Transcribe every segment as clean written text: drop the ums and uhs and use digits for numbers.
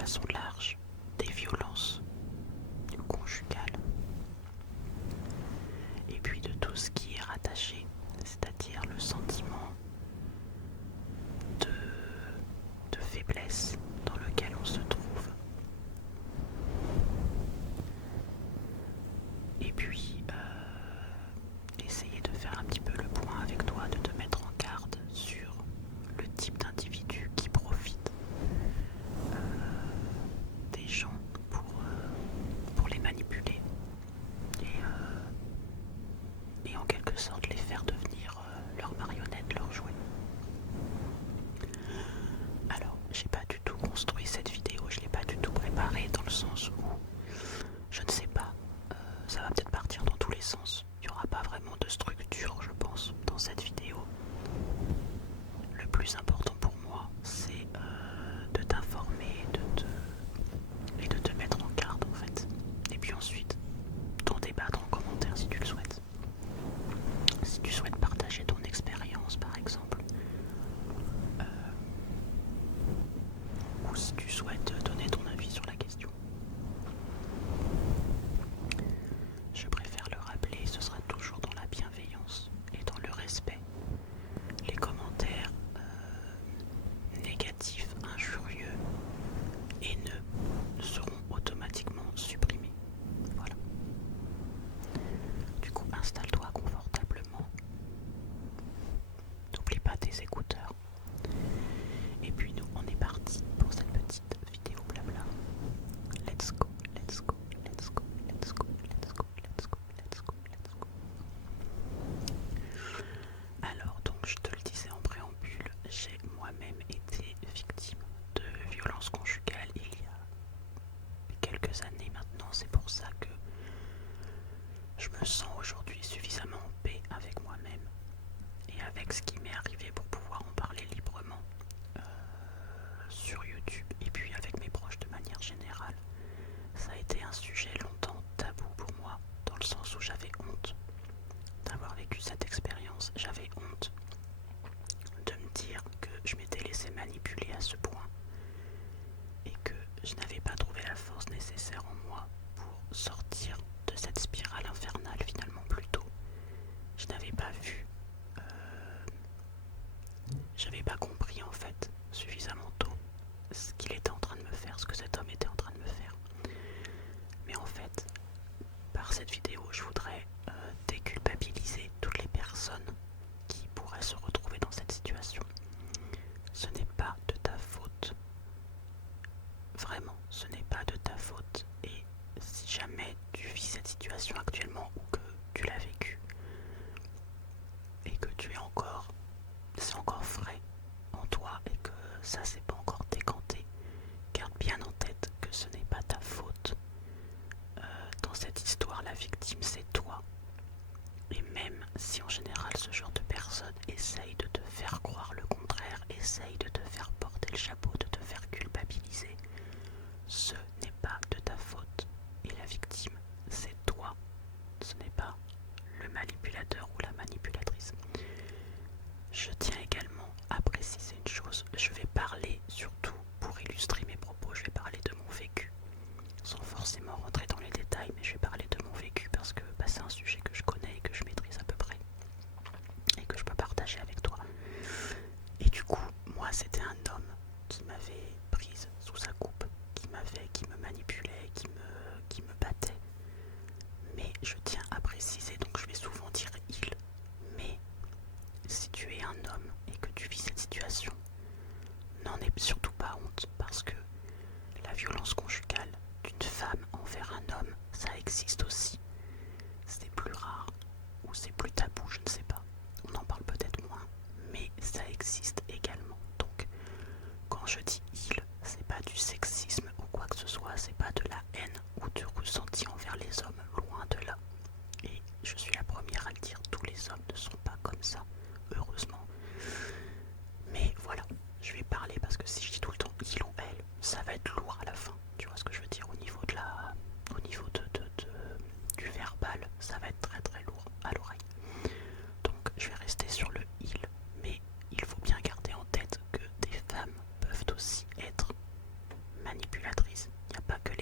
façon large des violences conjugales et puis de tout ce qui est rattaché, c'est-à-dire le sentiment de faiblesse dans lequel on se trouve. Et puis essayer de faire un petit peu le point avec toi, de te mettre en garde sur le type d'individu qui profite des gens pour les manipuler et en quelque sorte les faire devenir leurs marionnettes, leurs jouets. Alors, j'ai pas du tout construit cette vidéo, je l'ai pas du tout préparée dans le sens où je ne sais pas, ça va peut-être partir dans tous les sens. Il n'y aura pas vraiment de structure, je pense, dans cette vidéo. Le plus important pour moi, c'est de t'informer et de te mettre en garde en fait. Et puis ensuite, d'en débattre en commentaire si tu le souhaites. Si tu souhaites partager ton expérience par exemple, ou si tu souhaites donner ton avis sur la question. Je préfère le rappeler, ce sera toujours dans la bienveillance et dans le respect. Les commentaires négatifs, injurieux, haineux seront automatiquement supprimés. Voilà. Du coup, installe-toi confortablement. N'oublie pas tes écouteurs. Et puis nous, on est parti pour cette petite vidéo blabla. Let's go, let's go, let's go, let's go, let's go, let's go, let's go, let's go. Alors donc, je te le disais en préambule, j'ai moi-même été victime de violences conjugales il y a quelques années maintenant. C'est pour ça que je me sens aujourd'hui suffisamment en paix avec moi-même et avec ce qui m'est arrivé pour pouvoir en parler librement sur YouTube et puis avec mes proches de manière générale. Ça a été un sujet longtemps tabou pour moi, dans le sens où j'avais honte d'avoir vécu cette expérience. J'avais honte de me dire que je m'étais laissé manipuler à ce point et que je n'avais pas trouvé la force nécessaire en moi pour sortir de cette spirale infernale finalement plus tôt. Je n'avais pas vu, j'avais pas compris en fait suffisamment tôt ce qu'il était en train de me faire, ce que cet homme était en train de me faire. Mais en fait, par cette vidéo, je voudrais déculpabiliser toutes les personnes qui pourraient se retrouver dans cette situation. Ce n'est pas de ta faute. Vraiment, ce n'est pas de ta faute. Et si jamais tu vis cette situation actuellement ou que tu l'as vécue et que tu es encore, c'est encore frais en toi et que ça s'est pas encore décanté, garde bien en tête que ce n'est pas ta faute. Dans cette histoire, la victime c'est toi. Et même si en général ce genre de personne essaye de te faire croire le contraire, essaye de te faire porter le chapeau, de te faire culpabiliser, ce n'est pas de ta faute. Et la victime, c'est toi. Ce n'est pas le manipulateur ou la manipulatrice. Je tiens également à préciser une chose, je vais parler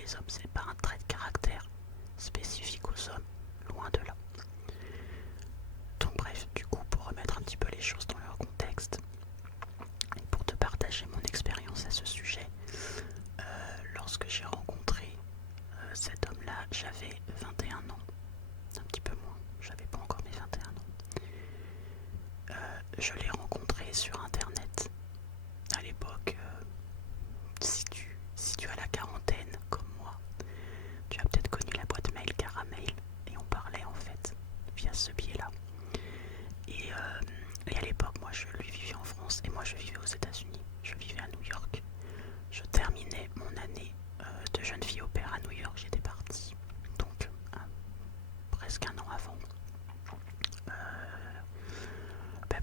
les hommes, c'est pas un trait de caractère spécifique aux hommes, loin de là. Donc bref, du coup, pour remettre un petit peu les choses dans leur contexte, et pour te partager mon expérience à ce sujet, lorsque j'ai rencontré cet homme-là, j'avais 21 ans, un petit peu moins, j'avais pas encore mes 21 ans. Je l'ai rencontré sur internet. À l'époque, si tu as la quarantaine comme moi, tu as peut-être connu la boîte mail Caramel, et on parlait en fait via ce biais-là. Et à l'époque, moi je lui vivais en France et moi je vivais aux États-Unis. Je vivais à New York. Je terminais mon année de jeune fille au père à New York. J'étais partie donc presque un an avant.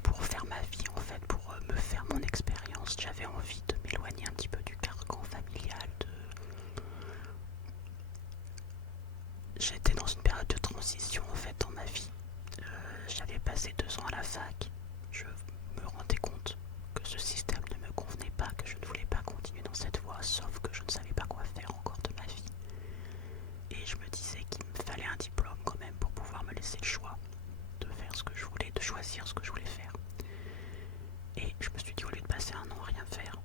Pour faire ma vie en fait, pour me faire mon expérience, j'avais envie de m'éloigner un petit peu du carcan familial. J'étais dans une période de transition en fait dans ma vie. J'avais passé 2 ans à la fac. Je me rendais compte que ce système ne me convenait pas, que je ne voulais pas continuer dans cette voie, sauf que je ne savais pas quoi faire encore de ma vie. Et je me disais qu'il me fallait un diplôme quand même pour pouvoir me laisser le choix de faire ce que je voulais, de choisir ce que je voulais faire. Et je me suis dit, au lieu de passer un an à rien faire,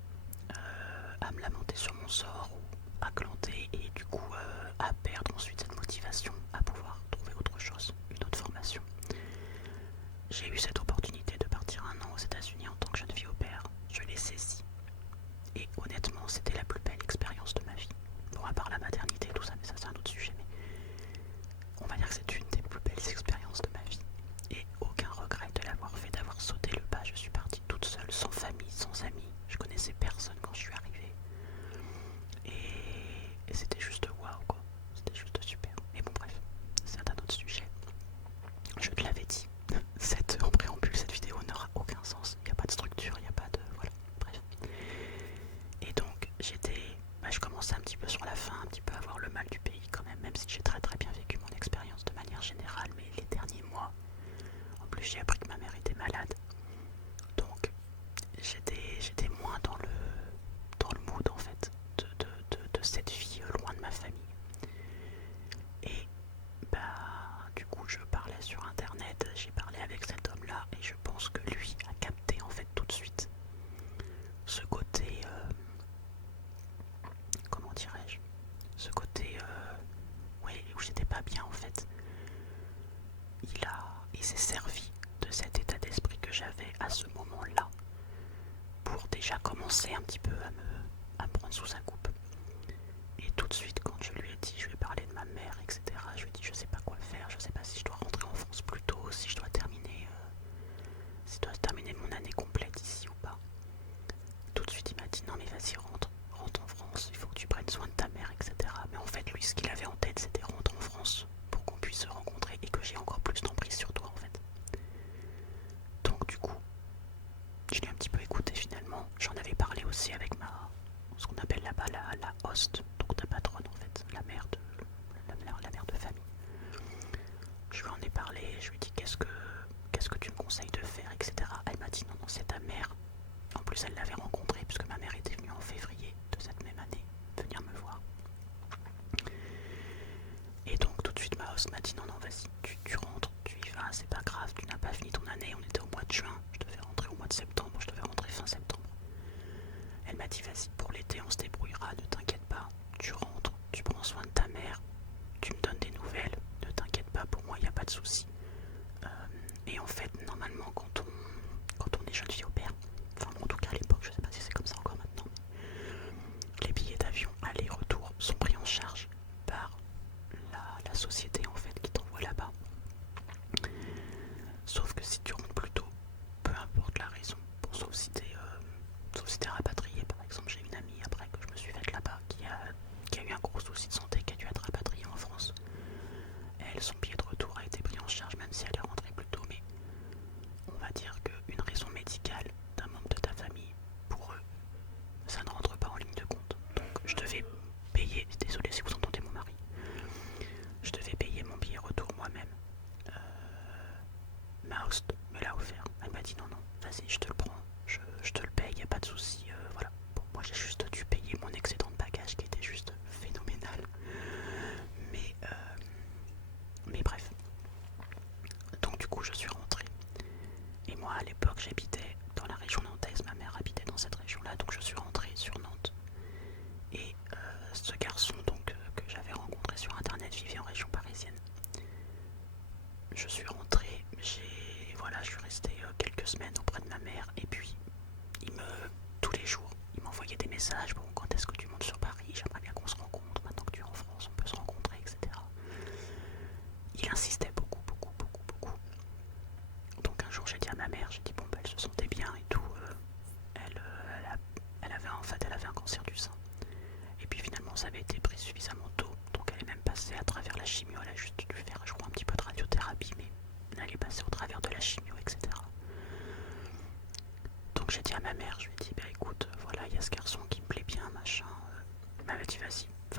à me lamenter sur mon sort ou à glanter et du coup à perdre ensuite cette motivation à pouvoir trouver autre chose, une autre formation, j'ai eu cette opportunité de partir un an aux États-Unis en tant que jeune fille au père. Je l'ai saisie. Et honnêtement, c'était la plus belle expérience de ma vie. Bon, à part la maternité et tout ça, mais ça c'est un autre sujet. Mais on va dire que c'est une des plus belles expériences de ma vie. Et aucun regret de l'avoir fait, d'avoir sauté le pas. Je suis partie toute seule, sans famille, sans amis. Je connaissais personne quand je suis arrivée. Et c'était juste waouh quoi. C'était juste super. Mais bon bref, c'est un autre sujet. Je te l'avais dit. En préambule, cette vidéo n'aura aucun sens. Il n'y a pas de structure, il n'y a pas de... Voilà, bref. Et donc, je commençais un petit peu sur la fin, un petit peu à avoir le mal du pays quand même si j'ai très très bien vécu mon expérience de manière générale, mais les derniers mois, en plus j'ai appris que ma mère était malade. Donc, j'étais moins dans le mood en fait de cette vie loin de ma famille. Et du coup je parlais sur internet, j'ai parlé avec cet homme là et je pense que lui a capté en fait tout de suite ce côté comment dirais-je, ce côté ouais, où j'étais pas bien en fait. Il s'est servi de cet état d'esprit que j'avais à ce moment là pour déjà commencer un petit peu à me prendre sous sa coupe. Et tout de suite, quand je lui ai dit, je lui ai parlé de ma mère, etc., je lui ai dit, je sais pas quoi faire, je sais pas si je dois rentrer en France plus tôt, si je dois terminer mon année complète ici ou pas. Tout de suite, il m'a dit, non mais vas-y, rentre en France, il faut que tu prennes soin de ta mère, etc. Mais en fait, lui, ce qu'il avait en tête, c'était rentre en France pour qu'on puisse se rencontrer et que j'ai encore plus d'emprise sur toi, en fait. Donc du coup, je l'ai un petit peu écouté finalement. J'en avais parlé aussi avec ce qu'on appelle là-bas la host, donc ta patronne en fait, la mère de famille. Je lui en ai parlé, je lui ai dit qu'est-ce que tu me conseilles de faire, etc. Elle m'a dit non, c'est ta mère. En plus, elle l'avait rencontrée puisque ma mère était venue en février de cette même année venir me voir. Et donc tout de suite ma host m'a dit non, vas-y, tu rentres, tu y vas, c'est pas grave, tu n'as pas fini ton année, on était au mois de juin, je devais rentrer au mois de septembre, je devais rentrer fin septembre. Elle m'a dit vas-y, pour l'été on se débrouillera, ne t'inquiète pas,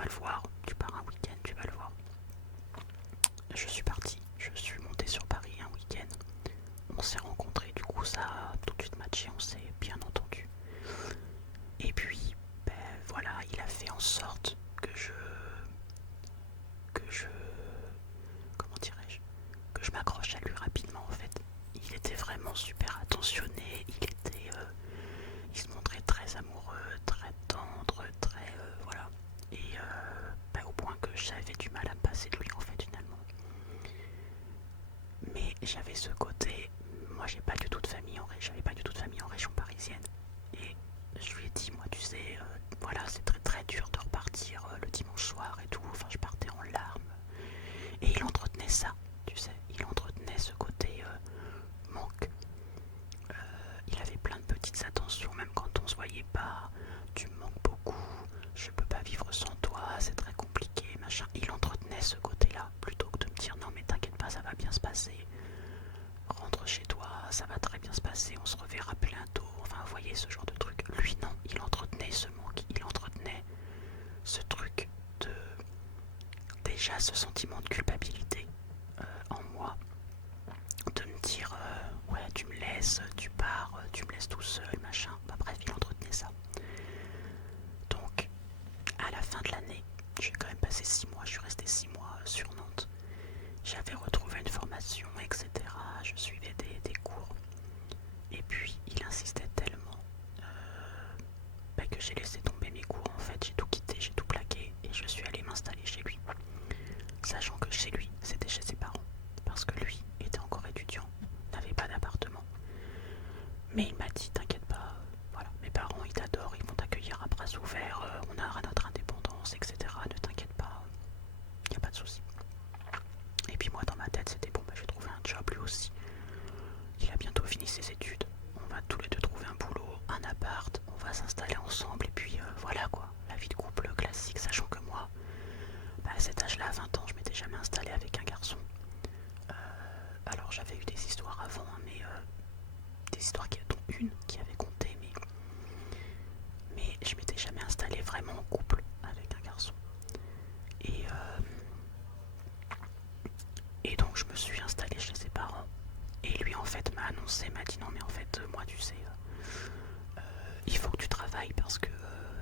vas le voir, tu pars un week-end, tu vas le voir. Je suis parti, je suis monté sur Paris un week-end. On s'est rencontrés, du coup ça a tout de suite matché, on s'est bien entendu. Et puis, ben voilà, il a fait en sorte que je, comment dirais-je, que je m'accroche à lui rapidement en fait. Il était vraiment super attentionné, il se montrait très amoureux, très tendre, très voilà. Et ben, au point que j'avais du mal à me passer de lui en fait finalement. Mais j'avais ce côté, moi j'avais pas du tout de famille en région parisienne. Et je lui ai dit, moi tu sais, voilà, c'est très très dur de repartir le dimanche soir et tout. Enfin, je partais en larmes. Et il entretenait ça, tu sais, il entretenait ce côté manque. Il avait plein de petites attentions, même quand on se voyait pas. Tu me manques beaucoup, je peux pas vivre sans toi, c'est très compliqué, machin. Il entretenait ce côté-là, plutôt que de me dire non mais t'inquiète pas, ça va bien se passer. Rentre chez toi, ça va très bien se passer, on se reverra bientôt. Enfin, vous voyez ce genre de truc. Lui non, il entretenait ce manque, il entretenait ce truc de déjà ce sentiment de culpabilité en moi, de me dire ouais tu me laisses, tu pars, tu me laisses tout seul, machin. Bah bref, il entretenait ça. Donc à la fin de l'année, j'ai quand même passé 6 mois, je suis resté 6 mois sur Nantes. J'avais retrouvé une formation, etc. Je suivais des cours. Et puis il insistait tellement que j'ai laissé tomber mes cours. En fait, j'ai tout quitté, j'ai tout plaqué et je suis allée m'installer chez lui. Sachant que chez lui, c'était chez ses parents. Parce que lui était encore étudiant, n'avait pas d'appartement. Mais il m'a dit, t'inquiète pas, voilà, mes parents ils t'adorent, ils vont t'accueillir à bras ouverts, on aura notre indépendance, etc. Ne t'inquiète pas, y a pas de souci. Et puis moi dans ma tête c'était bon, bah, je vais trouver un job lui aussi. Il a bientôt fini ses études, on va tous les deux trouver un boulot, un appart, on va s'installer ensemble et puis voilà quoi, la vie de couple classique, sachant que moi, bah, à cet âge-là, à 20 ans, je m'étais jamais installée avec un garçon. Alors j'avais eu des histoires avant, hein, mais des histoires dont une qui avait compté, mais je m'étais jamais installée vraiment en couple avec un garçon. Et, et donc je me suis installée chez ses parents. Et lui en fait m'a annoncé, m'a dit non mais en fait moi tu sais, il faut que tu travailles parce que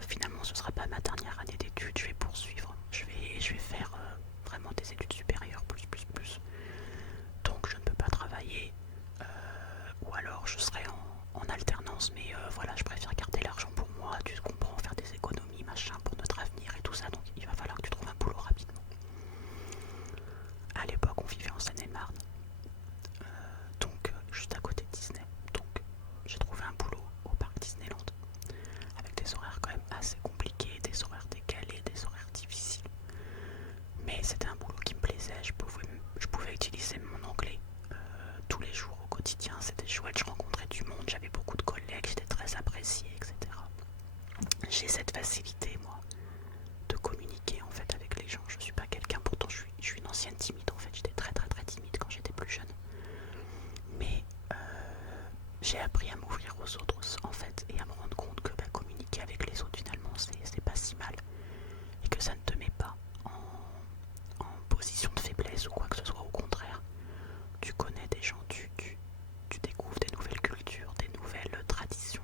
finalement ce sera pas ma dernière année d'études, je vais poursuivre, je vais faire vraiment des études supérieures, plus. Donc je ne peux pas travailler, ou alors je serai en alternance, mais voilà, je préfère garder l'argent pour moi, tu comprends, faire des économies, machin, pour notre avenir et tout ça, donc il va falloir que tu trouves un boulot rapidement. À l'époque, on vivait en Seine-et-Marne, donc juste à côté de Disney, donc j'ai trouvé un boulot au parc Disneyland, avec des horaires quand même assez compliqués, des horaires décalés, des horaires difficiles. Mais c'était un boulot qui me plaisait, je pouvais utiliser mon anglais tous les jours au quotidien, c'était chouette, je rencontrais du monde, j'avais beaucoup de collègues, j'étais très appréciée, etc. J'ai cette facilité, moi, de communiquer en fait avec les gens. Je suis pas quelqu'un, pourtant je suis une ancienne timide en fait, j'étais très très très timide quand j'étais plus jeune. Mais j'ai appris à m'ouvrir aux autres en fait et à me rendre compte que communiquer avec les autres finalement c'est pas si mal et que ça ne te met pas en position de faiblesse ou quoi que ce soit, au contraire. Tu connais des gens, tu découvres des nouvelles cultures, des nouvelles traditions.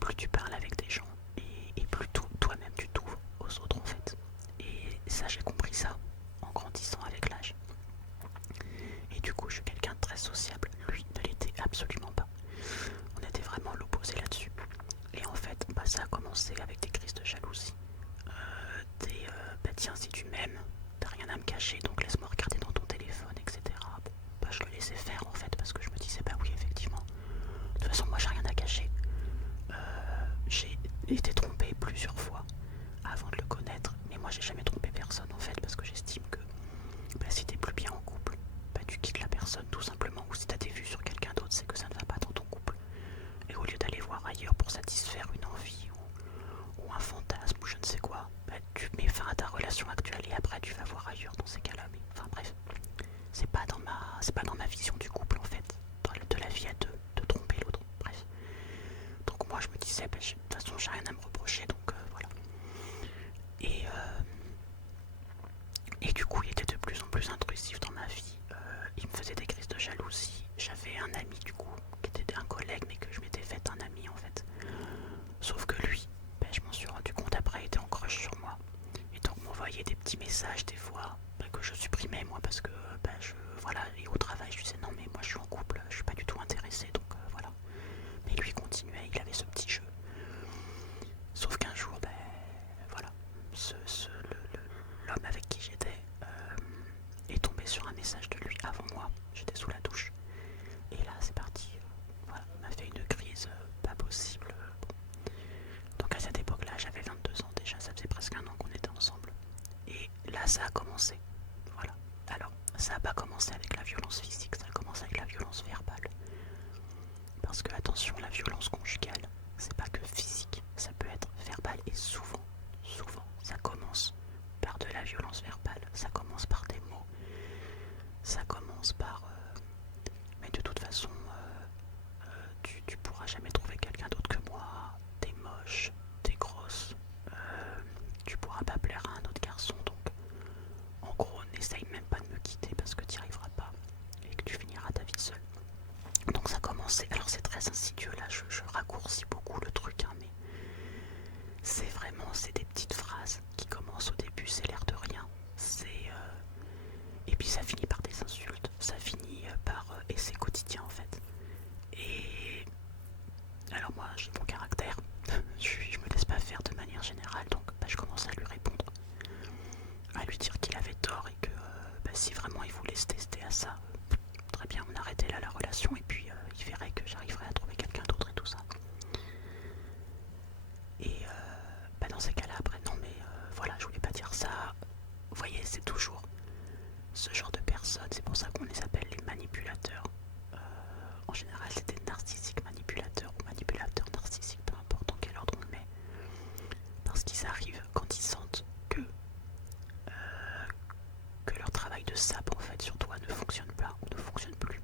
Plus tu parles avec des gens et plus toi-même tu t'ouvres aux autres en fait. Et ça, j'ai compris ça en grandissant avec l'âge. Et du coup, je suis quelqu'un de très sociable. Lui ne l'était absolument pas. On était vraiment l'opposé là-dessus. Et en fait, ça a commencé avec des crises de jalousie. Tiens, si tu m'aimes, t'as rien à me cacher, donc laisse-moi regarder dans ton téléphone, etc. Bon, je le laissais faire en fait, parce que je me disais, oui, effectivement. De toute façon, moi, j'ai rien à cacher. J'ai été trompée plusieurs fois avant de le connaître, mais moi, j'ai jamais trompé personne en fait, parce que j'estime que si t'es plus bien en couple, tu quittes la personne tout simplement, ou si t'as des vues sur quelqu'un d'autre, c'est que ça ne va pas dans ton couple. Et au lieu d'aller voir ailleurs pour satisfaire une envie ou un fantasme ou je ne sais quoi, tu mets fin à ta relation actuelle et après tu vas voir ailleurs dans ces cas-là. Mais enfin bref, c'est pas dans ma vision du couple en fait, de la vie à deux, de tromper l'autre. Bref. Donc moi je me disais, de toute façon j'ai rien à me reprocher, donc voilà. Et petits messages des fois que je supprimais moi parce que voilà, et au travail je disais non mais moi je suis en couple, je suis pas du tout intéressée, donc voilà. Mais lui continuait, il avait ce petit jeu. Sauf qu'un jour, voilà, l'homme avec qui j'étais est tombé sur un message de lui avant moi. J'étais sous la douche. Et là, c'est parti. Voilà, il m'a fait une crise pas possible. Bon. Donc à cette époque-là, j'avais 22 ans déjà. Ça faisait presque un an qu'on était ensemble. Et là, ça a commencé. Voilà. Alors, ça n'a pas commencé avec la violence physique, ça a commencé avec la violence verbale. Parce que, attention, la violence conjugale, c'est pas que physique, ça peut être verbal et souvent, ça commence par de la violence verbale, ça commence par des mots, ça commence par... mais de toute façon, tu pourras jamais trouver quelqu'un d'autre que moi, t'es moche, t'es grosse, tu pourras pas plaire à un autre garçon, donc en gros, n'essaye même pas de me quitter parce que t'y arriveras pas et que tu finiras ta vie seule. Donc ça commençait, alors c'est très insidieux là, je raccourcis beaucoup le truc, hein, mais c'est des petites phrases qui commencent au début, c'est l'air de rien, et puis ça finit par des insultes, ça finit par, et c'est quotidien en fait. Et alors moi j'ai mon caractère, je me laisse pas faire de manière générale, donc je commence à lui répondre, à lui dire qu'il avait tort et que si vraiment il voulait se tester à ça, très bien, on arrêtait là la relation et puis il verrait que j'arriverais à trouver quelqu'un d'autre et tout ça. Et dans ces cas-là, après, non mais voilà, je voulais pas dire ça. Vous voyez, c'est toujours ce genre de personnes, c'est pour ça qu'on les appelle les manipulateurs. En général, c'est des narcissiques manipulateurs ou manipulateurs narcissiques, peu importe dans quel ordre on le met. Parce qu'ils arrivent quand ils sentent que leur travail de sape en fait sur toi ne fonctionne pas ou ne fonctionne plus.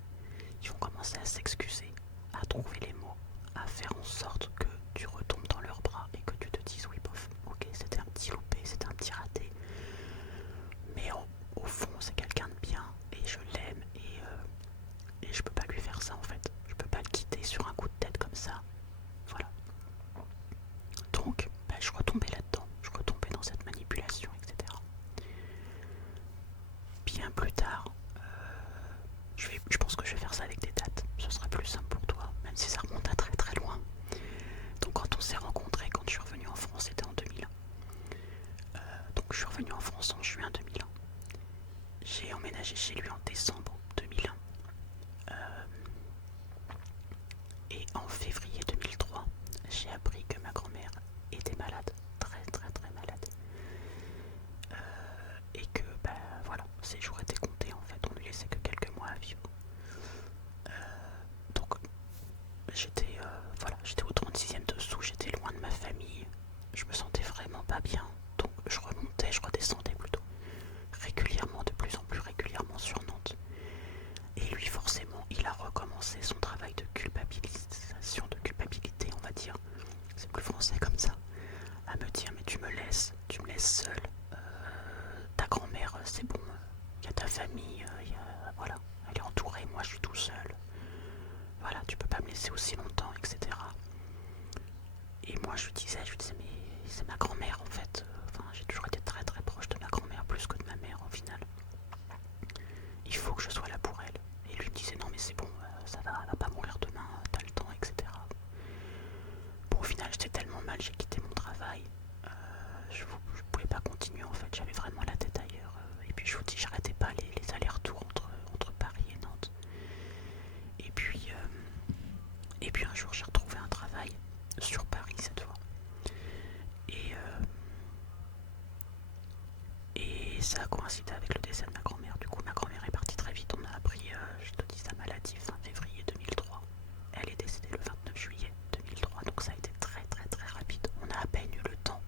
Ils vont commencer à s'excuser, à trouver les mots, à faire en sorte que tu retombes dans leurs bras et que tu te dises oui bof, ok c'était un petit loupé, c'était un petit raté, mais au fond c'est quelqu'un de bien et je l'aime et je peux pas lui faire ça en fait, je peux pas le quitter sur un coup de tête comme ça, voilà. Donc je retombais là-dedans, je retombais dans cette manipulation, etc. Bien plus tard, je pense que je vais faire ça avec des dates, ce sera plus simple pour toi, même si ça remonte à très très loin. Donc quand on s'est rencontrés, quand je suis revenue en France, c'était en 2001. Donc je suis revenue en France en juin 2001. J'ai emménagé chez lui en décembre 2001. Et en février 2003, j'ai appris que ma grand-mère était malade, très très très malade. Et que voilà, ses jours étaient comptés en fait, on lui laissait que quelques mois à vivre. Donc j'étais au 36e dessous, j'étais loin de ma famille, je me sentais vraiment pas bien, donc je redescendais plutôt régulièrement, de plus en plus régulièrement sur Nantes. Et lui forcément, il a recommencé son travail de culpabilisation, de culpabilité on va dire, c'est plus français comme ça, à me dire mais tu me laisses seule, ta grand-mère c'est bon, il y a ta famille, voilà, elle est entourée, moi je suis tout seul. Voilà, tu peux pas me laisser aussi longtemps, etc. Et moi je lui disais mais c'est ma grand-mère en fait. Enfin, j'ai toujours été très très proche de ma grand-mère, plus que de ma mère au final. Il faut que je sois là pour elle. Et lui me disait non mais c'est bon, ça va, elle va pas mourir demain, t'as le temps, etc. Bon, au final j'étais tellement mal, j'ai quitté mon travail. Je pouvais pas continuer en fait, j'avais vraiment la tête ailleurs. Et puis je vous dis, j'arrêtais pas les allers-retours entre Paris et Nantes. Et puis un jour j'ai retrouvé un travail sur Paris cette fois. Et ça a coïncidé avec le décès de ma grand-mère. Du coup ma grand-mère est partie très vite. On a appris, je te dis, sa maladie fin février 2003. Elle est décédée le 29 juillet 2003. Donc ça a été très très très rapide. On a à peine eu le temps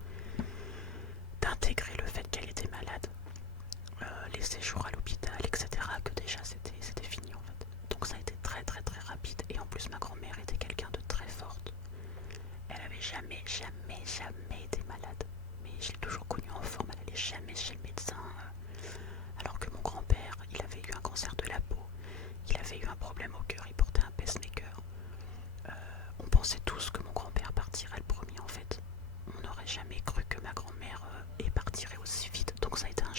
d'intégrer le fait qu'elle était malade, les séjours à l'hôpital, etc. que déjà c'était fini en fait. Donc ça a été très très très rapide. Et en plus ma grand-mère était quelqu'un de très forte. Elle avait jamais été malade. Mais je l'ai toujours connue en forme, elle allait jamais chez le médecin. Alors que mon grand-père, il avait eu un cancer de la peau, il avait eu un problème au cœur, il portait un pacemaker. On pensait tous que mon grand-père partirait le premier en fait. On n'aurait jamais cru que ma grand-mère partirait aussi vite. Donc ça a été un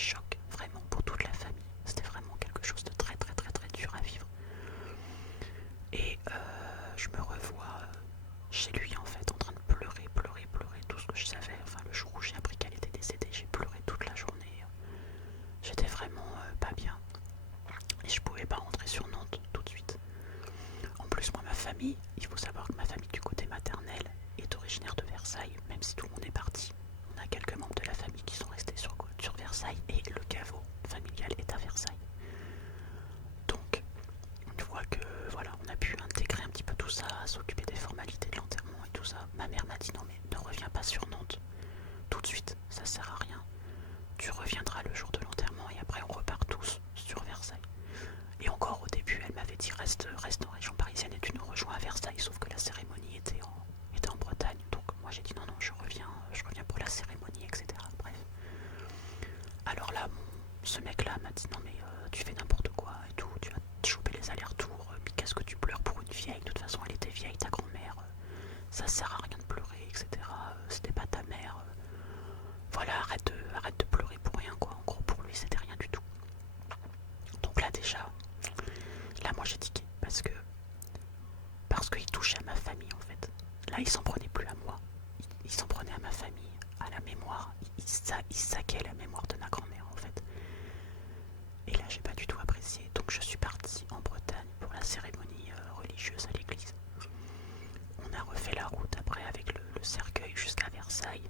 tu reviendras le jour de l'enterrement et après on repart tous sur Versailles. Et encore au début, elle m'avait dit reste en région parisienne et tu nous rejoins à Versailles, sauf que la cérémonie était en Bretagne. Donc moi j'ai dit non, je reviens pour la cérémonie, etc. Bref. Alors là, ce mec-là m'a dit non mais tu fais n'importe quoi et tout, tu vas te choper les allers-retours, puis qu'est-ce que tu pleures pour une vieille, de toute façon elle était vieille, ta grand-mère, ça sert à rien de pleurer, etc. C'était pas ta mère. Voilà, arrête de pleurer pour rien quoi. En gros pour lui c'était rien du tout. Donc là déjà, là moi j'ai tiqué parce qu'il touchait à ma famille en fait. Là il s'en prenait plus à moi, il s'en prenait à ma famille, à la mémoire, il saquait la mémoire de ma grand-mère en fait. Et là j'ai pas du tout apprécié, donc je suis partie en Bretagne pour la cérémonie religieuse à l'église. On a refait la route après avec le cercueil jusqu'à Versailles.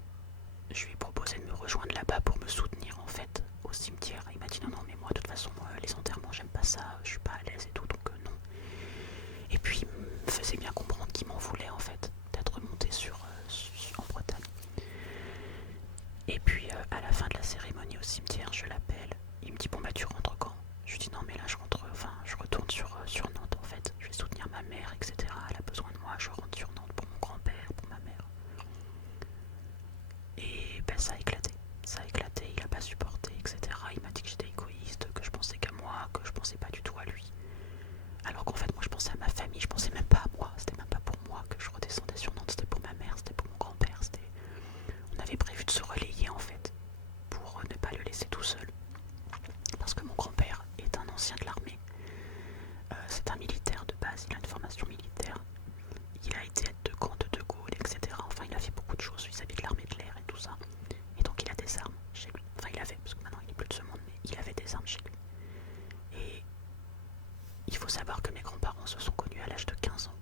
Je lui ai proposé de me rejoindre là-bas pour me soutenir en fait au cimetière. Il m'a dit non mais moi de toute façon les enterrements j'aime pas ça, je suis pas à l'aise et tout donc non. Et puis il me faisait bien comprendre qu'il m'en voulait en fait d'être monté en Bretagne. Et puis à la fin de la cérémonie au cimetière je l'appelle, il me dit bon bah tu rentres quand? Je lui dis non mais là je retourne sur Nantes en fait, je vais soutenir ma mère etc. Elle a besoin de moi, je rentre sur Nantes pour mon grand-père, pour ma mère. Et ben ça a éclaté, il a pas supporté, etc. Il m'a dit que j'étais égoïste, que je pensais qu'à moi, que je pensais pas du tout à lui. Alors qu'en fait moi je pensais à ma famille, je pensais même pas à moi, c'était même pas pour moi que je redescendais sur Nantes, c'était pour ma mère, c'était pour mon grand-père, on avait prévu de se relayer en fait, pour ne pas le laisser tout seul. Parce que mon grand-père est un ancien de l'armée, c'est un militaire de base, il a une formation militaire. Il a été aide de camp de Gaulle, etc. Enfin, il a fait beaucoup de choses vis-à-vis de l'armée de l'air et tout ça. Et donc, il a des armes chez lui. Enfin, il avait, parce que maintenant, il n'est plus de ce monde, mais il avait des armes chez lui. Et il faut savoir que mes grands-parents se sont connus à l'âge de 15 ans.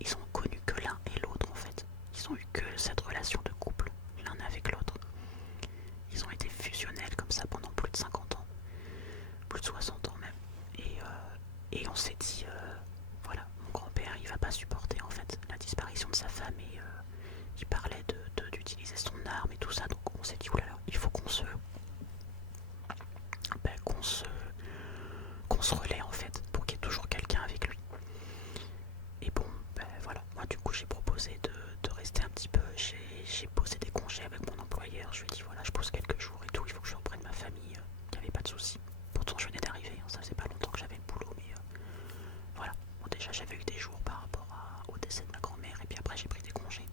Ils ont connu que l'un et l'autre, en fait. Ils ont eu que cette relation de couple, l'un avec l'autre. Ils ont été fusionnels comme ça pendant plus de 50 ans. Plus de 60 ans même. Et on s'est dit... voilà, mon grand-père il va pas supporter en fait la disparition de sa femme et il parlait d'utiliser son arme et tout ça, donc on s'est dit oulala, il faut ben, qu'on se relaie en fait pour qu'il y ait toujours quelqu'un avec lui. Et bon, ben voilà, moi du coup j'ai proposé de rester un petit peu, j'ai posé des congés avec mon employeur, je lui ai dit voilà je pose quelques jours et tout, il faut que je reprenne ma famille, il n'y avait pas de souci. Pourtant je venais d'arriver, hein, ça faisait pas longtemps que j'avais le boulot mais voilà. Bon, déjà j'avais eu des jours par rapport au décès de ma grand-mère et puis après j'ai pris des congés.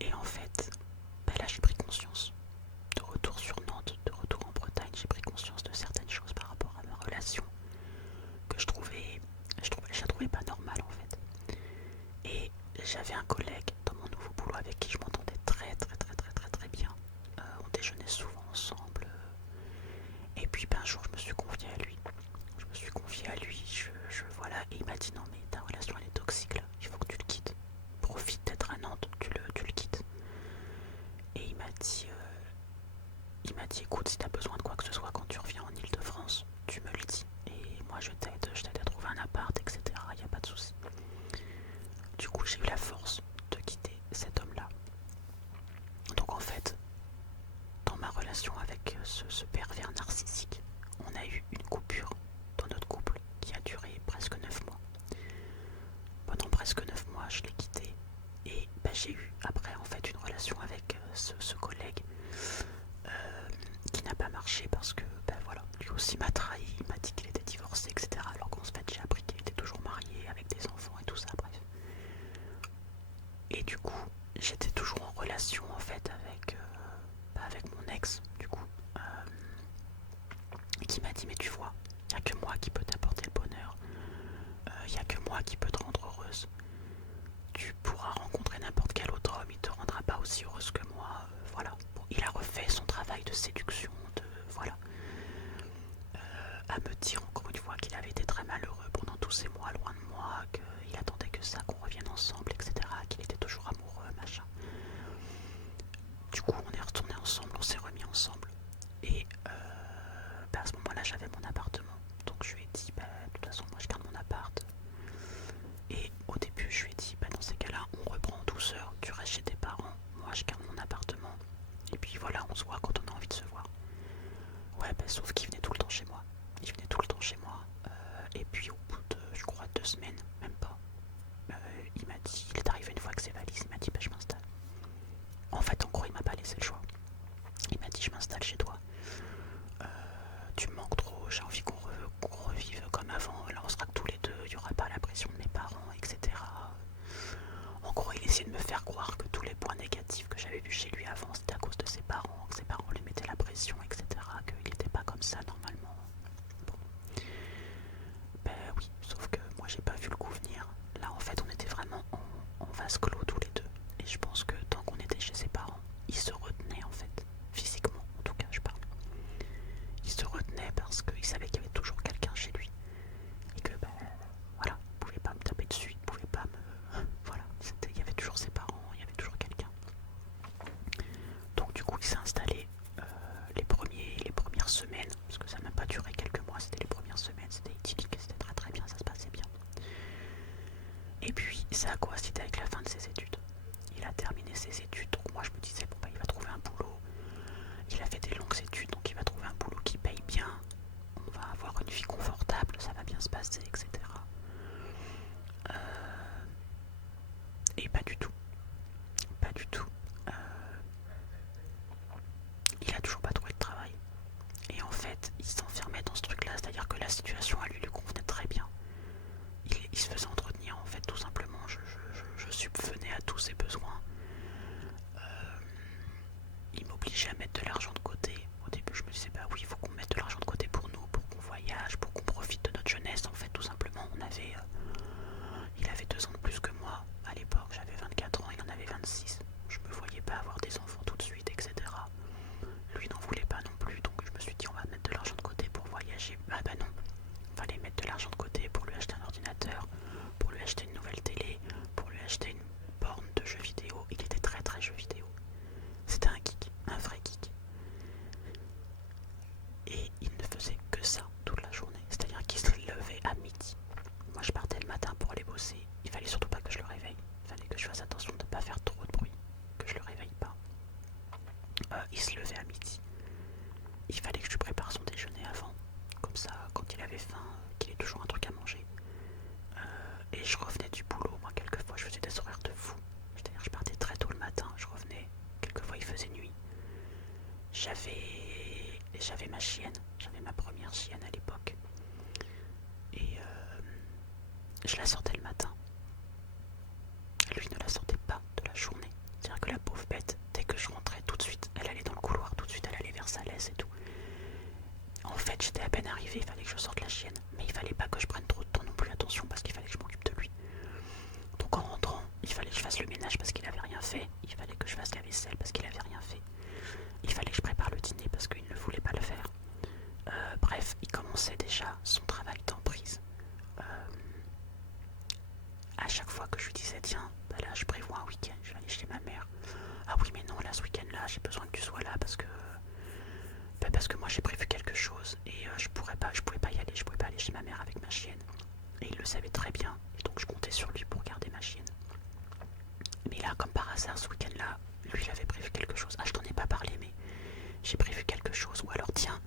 Et en fait, ben là j'ai pris conscience. De retour sur Nantes, de retour en Bretagne, j'ai pris conscience de certaines choses par rapport à ma relation que je la trouvais pas normale en fait. Et j'avais un collègue dans mon nouveau boulot avec qui je m'entendais très bien. On déjeunait souvent ensemble. Et puis ben, un jour je me suis confiée à lui. Voilà, et il m'a dit non mais ta relation elle est toxique là, il faut que tu le quittes. Profite d'être à Nantes, tu le quittes. Et il m'a dit écoute, si t'as besoin de quoi que ce soit quand tu reviens en Ile-de-France, tu me le dis. Et moi je t'aide à trouver un appart, etc. Il n'y a pas de souci. Du coup j'ai eu la force de quitter cet homme-là. Donc en fait, dans ma relation avec ce pervers narcissique, on a eu une coupure dans notre couple qui a duré presque 9 mois. Pendant presque 9 mois, je l'ai quitté et ben, j'ai eu après en fait une relation avec ce collègue qui n'a pas marché parce que ben voilà, lui aussi m'a trahi, il m'a dit qu'il était divorcé, etc. Alors qu'en fait j'ai appris qu'il était toujours marié avec des enfants et tout ça, bref. Et du coup, j'étais toujours en relation en fait avec mon ex, du coup, qui m'a dit mais tu vois, il n'y a que moi qui peux t'apporter le bonheur, il n'y a que moi qui peux te rendre heureuse. Tu pourras rencontrer n'importe quel autre homme, il te rendra pas aussi heureuse que moi, voilà. Bon, il a refait son travail de séduction, voilà, à me dire encore une fois qu'il avait été très malheureux pendant tous ces mois loin de moi, qu'il attendait que ça, qu'on revienne ensemble, etc., qu'il était toujours amoureux, machin. Du coup, on est retourné ensemble, on s'est remis ensemble, et bah à ce moment-là, j'avais mon appartement, donc je lui ai dit, bah de toute façon, moi je garde mon appart. Et au début, je lui ai dit, bah dans ces cas-là, on reprend en douceur, tu restes chez tes parents, essayé de me faire croire que tous les points négatifs que j'avais vus chez lui avant, c'était à cause de ses parents, que ses parents lui mettaient la pression, etc., qu'il n'était pas comme ça normalement. Bon. Ben oui, sauf que moi j'ai pas vu le coup venir. Là en fait on était vraiment en vase clos tous les deux. Et je pense que tant qu'on était chez ses parents, il se retenait en fait, physiquement en tout cas je parle. Il se retenait parce qu'il savait qu'il y avait toujours quelqu'un chez lui. Et que ben voilà, il pouvait pas me taper dessus, il pouvait pas me... Voilà, il y avait toujours ses parents, il y avait toujours quelqu'un. Donc du coup il s'est installé les premières semaines, parce que ça n'a même pas duré quelques mois, c'était les premières semaines, c'était idyllique, c'était très très bien, ça se passait bien. Et puis ça a coïncidé avec la fin de ses études. Il a terminé ses études, donc moi je me disais bon bah il va trouver un boulot. Il a fait des longues études, donc il va trouver un boulot qui paye bien, on va avoir une vie confortable, ça va bien se passer, etc. Et pas du tout. Pas du tout. Il a toujours pas trouvé de travail. Et en fait, il s'enfermait dans ce truc-là, c'est-à-dire que la situation à lui convenait très bien. Il se faisait entretenir, en fait, tout simplement. Je subvenais à tous ses besoins. Il m'obligeait à mettre de l'argent de côté. Au début, je me disais, bah oui, il faut qu'on mette de l'argent de côté pour nous, pour qu'on voyage, pour qu'on profite de notre jeunesse. En fait, tout simplement, il avait 2 ans de plus que moi. À l'époque, j'avais 24 ans, il en avait 26. Je me voyais pas avoir des enfants tout de suite, etc. Lui n'en voulait pas non plus, donc je me suis dit, on va mettre de l'argent de côté pour voyager. Ah bah non, fallait mettre de l'argent de côté pour lui acheter un ordinateur, pour lui acheter une nouvelle télé, pour lui acheter une borne de jeux vidéo. Il était très très jeux vidéo. C'était un geek, un vrai geek. Et il ne faisait que ça toute la journée. C'est-à-dire qu'il se levait à midi. Moi je partais le matin pour aller bosser. Il fallait surtout pas que je le réveille. Il fallait que je fasse attention de ne pas faire trop de bruit, que je le réveille pas. Il se levait à midi. Il fallait que je lui prépare son déjeuner avant. Comme ça, quand il avait faim, qu'il ait toujours un truc à manger. Et je revenais du boulot. Moi, quelquefois, je faisais des horaires de fou. C'est-à-dire, je partais très tôt le matin, je revenais. Quelquefois, il faisait nuit. J'avais ma chienne. J'avais ma première chienne à l'époque. Et je la sortais le matin. Lui ne la sortait pas de la journée. C'est-à-dire que la pauvre bête, dès que je rentrais, tout de suite, elle allait dans le couloir, tout de suite, elle allait vers sa laisse et tout. En fait, j'étais à peine arrivée, il fallait que je sorte la chienne. Mais il fallait pas que je prenne trop de temps non plus, attention, parce qu'il fallait que je m'occupe de lui. Donc en rentrant, il fallait que je fasse le ménage parce qu'il avait rien fait. Il fallait que je fasse la vaisselle parce qu'il avait rien fait. Il fallait que je prépare le dîner parce qu'il ne voulait pas le faire. Bref, il commençait déjà son travail d'emprise. À chaque fois que je lui disais, tiens, bah là je prévois un week-end, je vais aller chez ma mère. Ah oui, mais non, là ce week-end là, j'ai besoin que tu sois là parce que moi j'ai prévu quelque chose et je pouvais pas y aller, je pouvais pas aller chez ma mère avec ma chienne. Et il le savait très bien, et donc je comptais sur lui pour garder ma chienne. Mais là, comme par hasard, ce week-end-là, lui il avait prévu quelque chose. Ah, je t'en ai pas parlé, mais j'ai prévu quelque chose. Ou alors, tiens,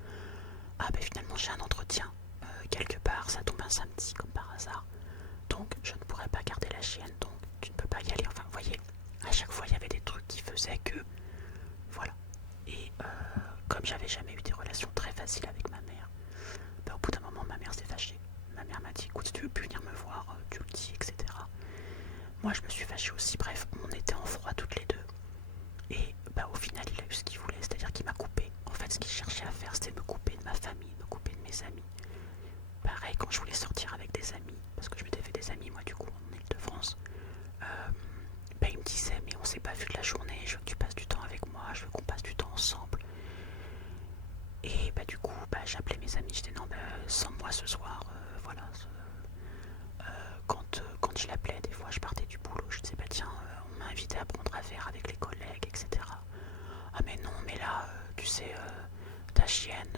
ah ben finalement j'ai un entretien quelque part, ça tombe un samedi comme par hasard. Donc je ne pourrais pas garder la chienne, donc tu ne peux pas y aller. Enfin, vous voyez, à chaque fois il y avait des trucs qui faisaient que... Voilà. Et comme j'avais jamais eu des relations très faciles avec ma mère, bah, au bout d'un moment ma mère s'est fâchée. Ma mère m'a dit, écoute, si tu veux plus venir me voir, tu le dis, etc. Moi je me suis fâchée aussi, bref, on était en froid toutes les deux. Et bah, au final il a eu ce qu'il voulait, c'est-à-dire qu'il m'a coupé. En fait ce qu'il cherchait à faire c'était me couper de ma famille, me couper de mes amis. Pareil quand je voulais sortir avec des amis, parce que je m'étais fait des amis moi du coup en Ile-de-France, bah, il me disait mais on s'est pas vu de la journée, je veux que tu passes du temps avec moi, je veux qu'on passe du temps ensemble. Et bah du coup bah, j'appelais mes amis, je disais non bah, sans moi ce soir, voilà. Quand je l'appelais, des fois je partais du boulot, je disais bah tiens, on m'a invité à prendre un verre avec les collègues, etc. Ah mais non, mais là, tu sais, ta chienne,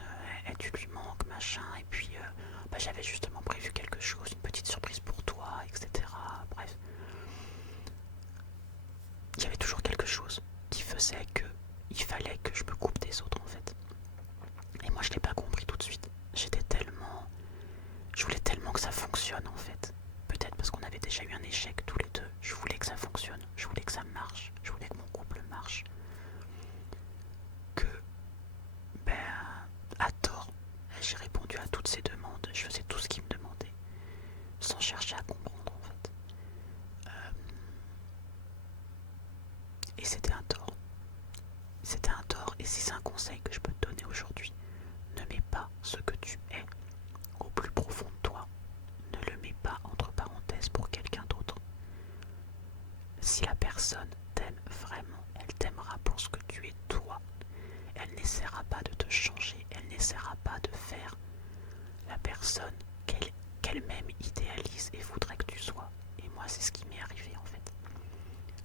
tu lui manques, machin, et puis bah, j'avais justement prévu quelque chose, une petite surprise pour toi, etc. Bref. Il y avait toujours quelque chose qui faisait que il fallait que je me coupe des autres en fait. Et moi je l'ai pas compris tout de suite. Je voulais tellement que ça fonctionne en fait. Peut-être parce qu'on avait déjà eu un échec tous les deux. Je voulais que ça fonctionne, je voulais que ça marche, je voulais que mon couple marche. Que, ben, à tort, j'ai répondu à toutes ses demandes. Je faisais tout ce qu'il me demandait, sans chercher à comprendre en fait. Et c'était un tort. C'était un tort, et si c'est un conseil que je peux te donner aujourd'hui, ne mets pas ce que tu es au plus profond de toi. Ne le mets pas entre parenthèses pour quelqu'un d'autre. Si la personne t'aime vraiment, elle t'aimera pour ce que tu es toi. Elle n'essaiera pas de te changer, elle n'essaiera pas de faire la personne qu'elle-même idéalise et voudrait que tu sois. Et moi, c'est ce qui m'est arrivé en fait.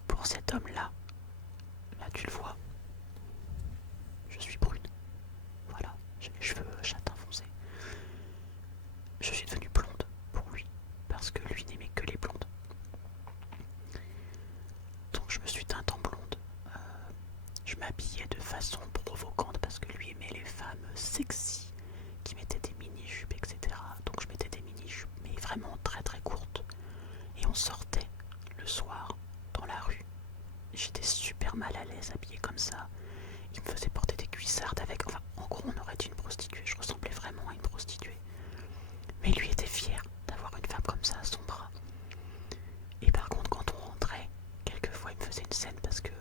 Pour cet homme-là, là tu le vois, je suis brune. Voilà, j'ai les cheveux châtain foncé. Je suis devenue blonde pour lui, parce que lui n'aimait que les blondes. Donc je me suis teinte en blonde. Je m'habillais de façon provocante parce que lui aimait les femmes sexy, qui mettaient des mini-jupes, etc. Donc je mettais des mini-jupes, mais vraiment très très courtes. Et on sortait le soir dans la rue. J'étais super mal à l'aise habillée comme ça. Il me faisait porter des cuissardes avec... Enfin, en gros, on aurait dit une prostituée. Je ressemblais vraiment à une prostituée. Mais lui était fier d'avoir une femme comme ça à son bras. Et par contre, quand on rentrait, quelquefois il me faisait une scène parce que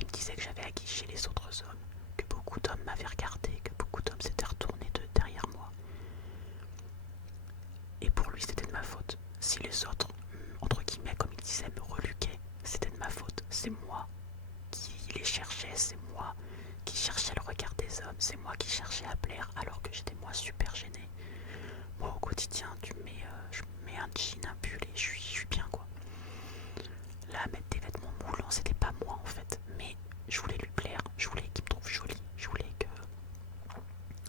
il me disait que j'avais aguiché les autres hommes, que beaucoup d'hommes m'avaient regardé, que beaucoup d'hommes s'étaient retournés derrière moi. Et pour lui, c'était de ma faute. Si les autres, entre guillemets, comme il disait, me reluquaient, c'était de ma faute. C'est moi qui les cherchais, c'est moi qui cherchais le regard des hommes, c'est moi qui cherchais à plaire alors que j'étais moi super gênée. Moi au quotidien, je mets un jean, un pull et je suis bien quoi. Là, mettre des vêtements moulants, c'était pas moi en fait, mais je voulais lui plaire, je voulais qu'il me trouve jolie, je voulais que...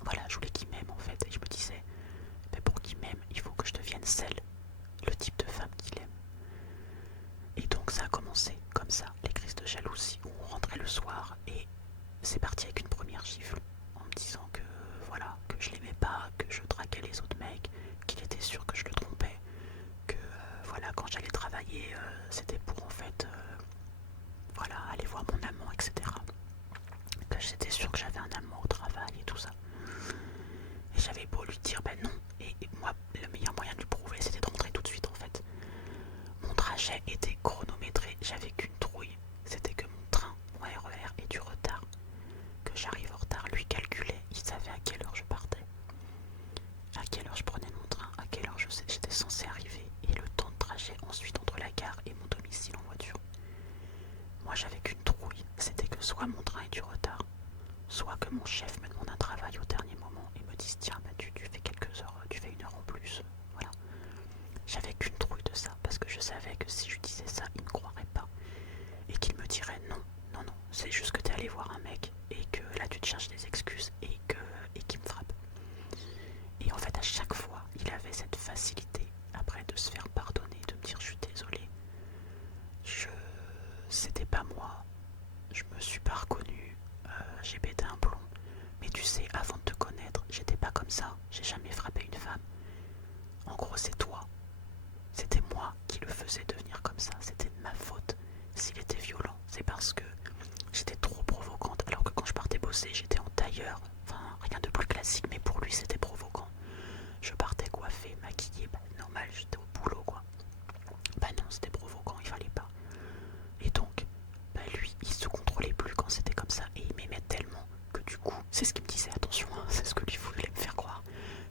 Voilà, je voulais qu'il m'aime en fait, et je me disais, pour qu'il m'aime, il faut que je devienne celle, le type de femme qu'il aime. Et donc ça a commencé comme ça, les crises de jalousie, où on rentrait le soir, et c'est parti avec une première gifle, en me disant que voilà, que je l'aimais pas, que je draguais les autres mecs, qu'il était sûr que je le trompais, que voilà, quand j'allais travailler, c'était pour en fait... voilà, aller voir mon amant, etc. Que j'étais sûre que j'avais un amant au travail et tout ça. Et j'avais beau lui dire, ben non. Et moi, le meilleur moyen de lui prouver, c'était de rentrer tout de suite en fait. Mon trajet était chronométré, j'avais qu'une trouille. C'était que mon train, mon RER ait du retard. Que j'arrive en retard, lui calculait, il savait à quelle heure je partais. À quelle heure je prenais mon train, à quelle heure j'étais censée arriver. Et le temps de trajet ensuite entre la gare et mon domicile en voiture. Moi j'avais qu'une trouille, c'était que soit mon train ait du retard, soit que mon chef me demande un travail au dernier moment et me dise tiens bah tu fais quelques heures, tu fais une heure en plus, voilà. J'avais qu'une trouille de ça parce que je savais que si je lui disais ça, il ne croirait pas et qu'il me dirait non, non, non, c'est juste que t'es allé voir un mec et que là tu te cherches des excuses et qu'il me frappe. Et en fait à chaque fois, il avait cette facilité après de se faire pardonner, de me dire je suis désolé. C'était pas moi, je me suis pas reconnue, j'ai pété un plomb. Mais tu sais, avant de te connaître, j'étais pas comme ça, j'ai jamais frappé une femme. En gros, c'est toi. C'était moi qui le faisais devenir comme ça, c'était de ma faute. S'il était violent, c'est parce que j'étais trop provocante, alors que quand je partais bosser, j'étais en tailleur. Enfin, rien de plus classique, mais pour lui, c'était provocant. Je partais coiffée, maquillée, bah normal, j'étais au boulot quoi. Bah non, c'était provocant, il fallait pas. Et donc, bah lui, il se contrôlait plus quand c'était comme ça, et il m'aimait tellement que du coup, c'est ce qu'il me disait, attention, hein, c'est ce que lui voulait me faire croire,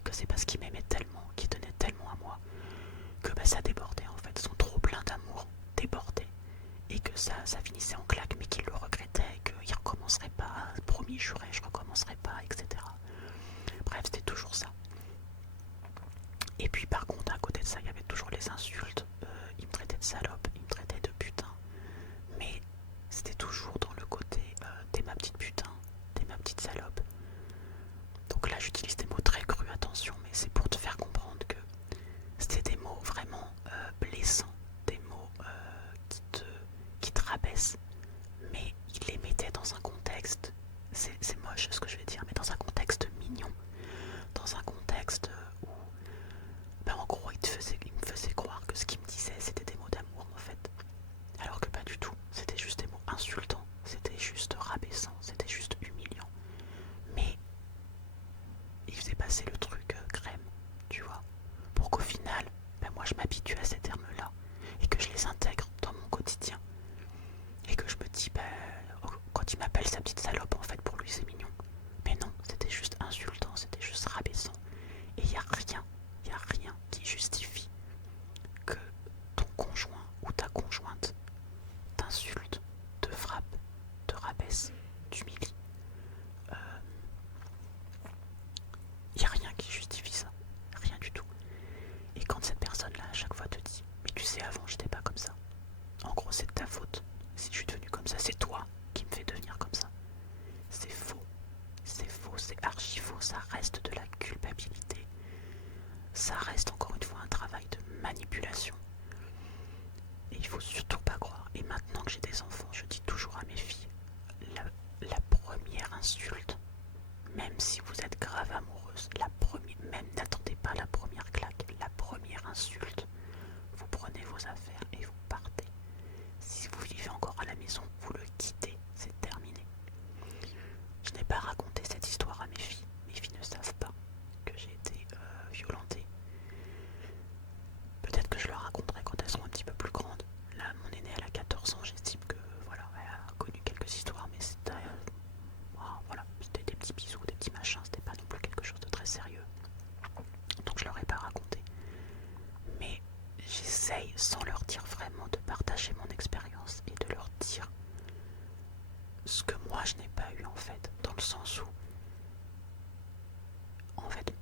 que c'est parce qu'il m'aimait tellement, qu'il tenait tellement à moi, que bah ça débordait en fait, son trop plein d'amour débordait, et que ça finissait en claque, mais qu'il le regrettait, qu'il recommencerait pas, promis, juré, je recommencerai pas, etc. Bref, c'était toujours ça. Et puis par contre, à côté de ça, il y avait toujours les insultes, il me traitait de salope, il me traitait de putain, mais c'était toujours dans le côté t'es ma petite putain, t'es ma petite salope. Donc là j'utilise des mots très crus, attention, mais c'est pour te faire comprendre que c'était des mots vraiment blessants, des mots qui te rabaissent, mais il les mettait dans un contexte, c'est moche ce que je vais dire, mais dans un contexte mignon, dans un contexte où, ben en gros il me faisait croire que ce qu'il me disait c'était des mots d'amour en fait. ça, c'est toi qui me fais devenir comme ça. C'est faux, c'est archi faux, ça reste de la culpabilité. Ça reste encore une fois un travail de manipulation. Et il faut surtout pas croire. Et maintenant que j'ai des enfants, je dis toujours à mes filles, la première insulte, même si vous êtes grave amoureuse, même n'attendez pas la première claque, la première insulte, vous prenez vos affaires et vous partez. Si vous vivez encore à la maison, vous le quittez, c'est terminé. Je n'ai pas raconté cette histoire à mes filles. Mes filles ne savent pas que j'ai été violentée. Peut-être que je leur raconterai quand elles seront un petit peu plus grandes. Là, mon aînée, elle a 14 ans, j'estime que voilà, elle a connu quelques histoires, mais c'était voilà, c'était des petits bisous, des petits machins, c'était pas non plus quelque chose de très sérieux. Donc je leur ai pas raconté. Mais j'essaye, sans leur dire vraiment, de partager mon expérience et de leur dire ce que moi je n'ai pas eu en fait, dans le sens où en fait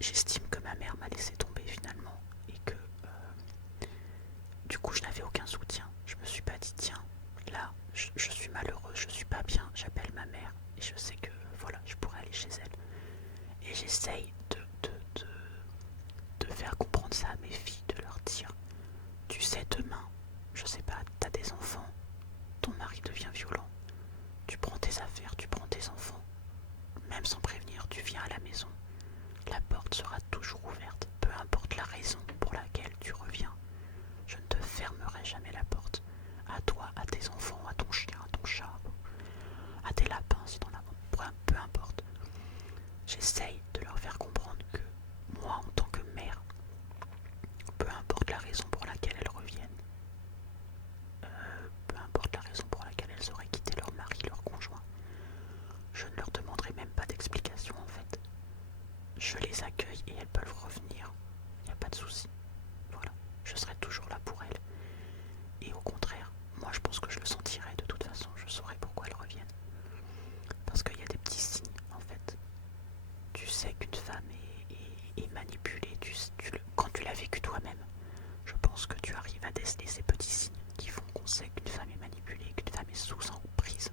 j'estime que ma mère m'a laissé tomber finalement et que du coup je n'avais aucun soutien. Je me suis pas dit tiens, là je suis malheureuse, je suis pas bien, j'appelle ma mère et je sais que voilà, je pourrais aller chez elle. Et j'essaye de faire comprendre ça à mes filles, de leur dire tu sais demain, je sais pas, t'as des enfants, ton mari devient violent, tu prends tes affaires, tu prends tes enfants, même sans prévenir, tu viens à la maison, la porte sera toujours ouverte, peu importe la raison pour laquelle tu reviens, je ne te fermerai jamais la porte, à toi, à tes enfants, à ton chien, à ton chat, à tes lapins si t'en as, peu importe. J'essaye de leur faire comprendre que moi en tant que mère, peu importe la raison pour laquelle elles reviennent, peu importe la raison pour laquelle elles auraient quitté leur mari, leur conjoint, je ne leur demanderai même pas d'explication en fait. Je les accueille et elles peuvent revenir, il n'y a pas de souci. Voilà, je serai toujours là pour elles. Et au contraire, moi je pense que je le sentirai de toute façon, je saurai pourquoi elles reviennent. Parce qu'il y a des petits signes en fait. Tu sais qu'une femme est manipulée, quand tu l'as vécu toi-même, je pense que tu arrives à déceler ces petits signes qui font qu'on sait qu'une femme est manipulée, qu'une femme est sous emprise.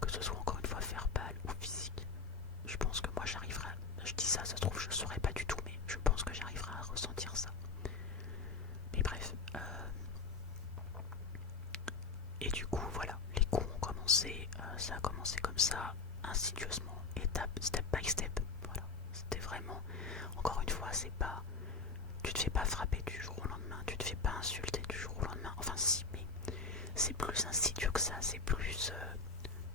Que ce soit encore une fois verbal ou physique. Je pense que moi j'arriverai, je dis ça, ça se trouve je ne saurais pas du tout, mais je pense que j'arriverai à ressentir ça. Mais bref. Et du coup voilà, les coups ont commencé, ça a commencé comme ça, insidieusement, step by step. Voilà, c'était vraiment, encore une fois, c'est pas, tu te fais pas frapper du jour au lendemain, tu te fais pas insulter du jour au lendemain, enfin si, mais c'est plus insidieux que ça, c'est plus,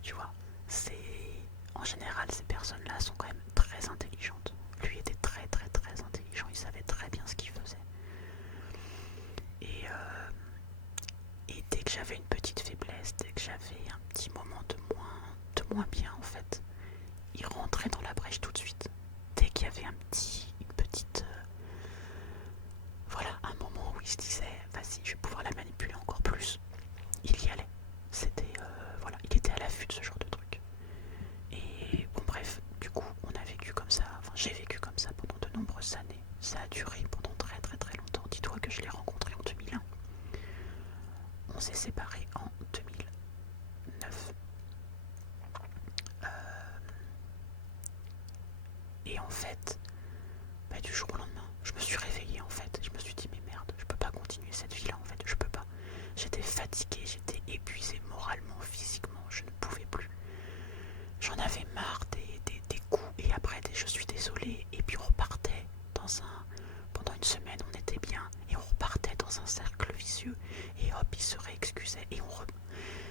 tu vois, c'est, en général ces personnes-là sont quand même très intelligentes. Lui était très très très intelligent, il savait très bien ce qu'il faisait. Et dès que j'avais une petite faiblesse, dès que j'avais un petit moment de moins bien en fait, il rentrait dans la brèche tout de suite. Dès qu'il y avait une petite, voilà, un moment où il se disait, vas-y, je vais pouvoir la manipuler encore plus, il y allait. C'était, voilà, il était à l'affût de ce genre de truc. Et bon bref, du coup, on a vécu comme ça, enfin j'ai vécu comme ça pendant de nombreuses années. Ça a duré pendant très très très longtemps. Dis-toi que je l'ai rencontré en 2001. On s'est séparés en 2009. Et en fait, bah, du jour au lendemain, je me suis réveillée en fait. Je me suis dit mais merde, je peux pas continuer cette vie là en fait, je peux pas. J'étais fatiguée, j'étais épuisée moralement, physiquement, je ne pouvais plus. J'en avais marre des coups et après des je suis désolée et puis on repartait pendant une semaine on était bien et on repartait dans un cercle vicieux et hop il se réexcusait et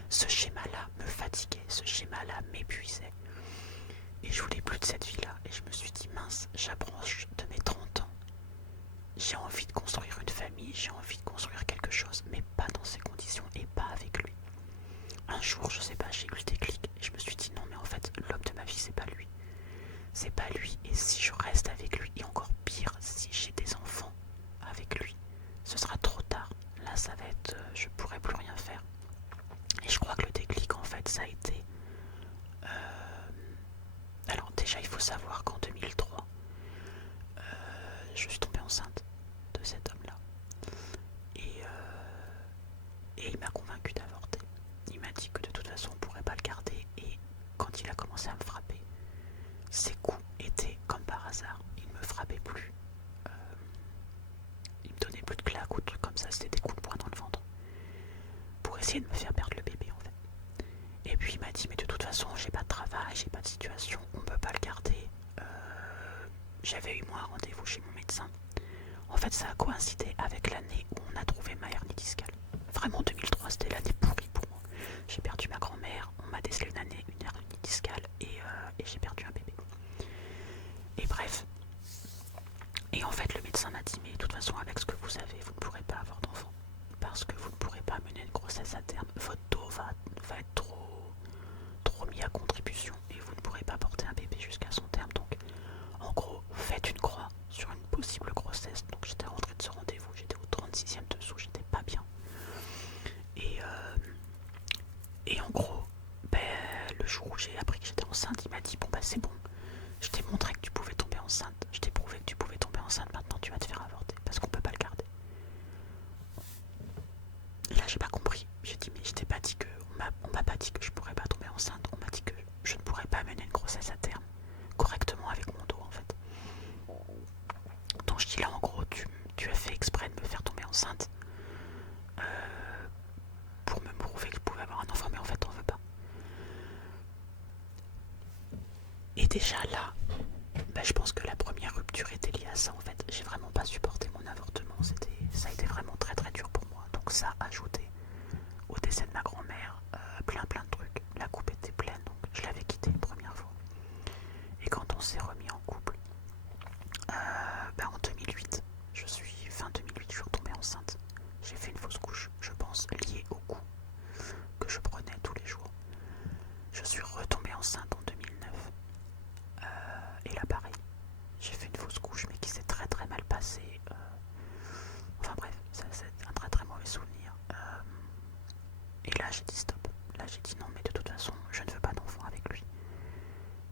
ce schéma là me fatiguait, ce schéma là m'épuisait. Et je voulais plus de cette vie-là. Et je me suis dit, mince, j'approche de mes 30 ans. J'ai envie de construire une famille, j'ai envie de construire quelque chose, mais pas dans ces conditions et pas avec lui. Un jour, je sais pas, j'ai eu le déclic et je me suis dit, non mais en fait, l'homme de ma vie, c'est pas lui. C'est pas lui. Et si je reste avec lui, et encore pire, si j'ai des enfants avec lui, ce sera trop tard. Là, ça va être, je pourrai plus rien faire. Et je crois que le déclic, en fait, ça a été... Alors déjà, il faut savoir qu'en 2003, je suis tombée enceinte de cet homme-là. Et il m'a convaincue d'avorter. essayer de me faire perdre le bébé en fait. Et puis il m'a dit mais de toute façon j'ai pas de travail, j'ai pas de situation, on peut pas le garder. J'avais eu moi un rendez-vous chez mon médecin. En fait ça a coïncidé avec l'année où on a trouvé ma hernie discale. Vraiment 2003 c'était l'année pourrie pour moi. J'ai perdu ma grand-mère, on m'a décelé une hernie discale et j'ai perdu un bébé. Et bref. Et en fait le médecin m'a dit mais de toute façon avec ce que vous avez vous ne pourrez pas avoir d'enfant. Parce que vous ne pourrez pas mener une grossesse à terme. Votre dos va être trop mis à contribution et vous ne pourrez pas porter un bébé jusqu'à son terme. Donc en gros faites une croix sur une possible grossesse. Donc j'étais rentrée de ce rendez-vous, j'étais au 36e dessous, j'étais pas bien. Et en gros, le jour où j'ai appris que j'étais enceinte, il m'a dit bon bah c'est bon, je t'ai montré que tu pouvais tomber enceinte, je t'ai prouvé que tu pouvais tomber enceinte, maintenant tu vas te faire avorter parce qu'on peut pas le garder. Là j'ai pas compris, j'ai dit mais je t'ai pas dit que, on m'a pas dit que je pourrais pas tomber enceinte, on m'a dit que je ne pourrais pas mener une grossesse à terme correctement avec mon dos en fait. Donc je dis là en gros tu as fait exprès de me faire tomber enceinte pour me prouver que je pouvais avoir un enfant mais en fait t'en veux pas. Et déjà là, je pense que la première rupture était liée à ça en fait. J'ai vraiment pas supporté mon avortement, ça a été vraiment très très dur pour moi. Donc ça ajouté au décès de ma grand-mère, plein de trucs. La coupe était pleine donc je l'avais quittée une première fois. Et quand on s'est remis en couple, en 2008, fin 2008, je suis retombée enceinte. J'ai fait une fausse couche, je pense, liée au coup que je prenais tous les jours. Je suis retombée enceinte en 2009. Et là pareil, j'ai fait une fausse couche mais qui s'est très très mal passée. Enfin bref, c'est un très très mauvais souvenir. Et là j'ai dit stop. Là j'ai dit non mais de toute façon je ne veux pas d'enfant avec lui.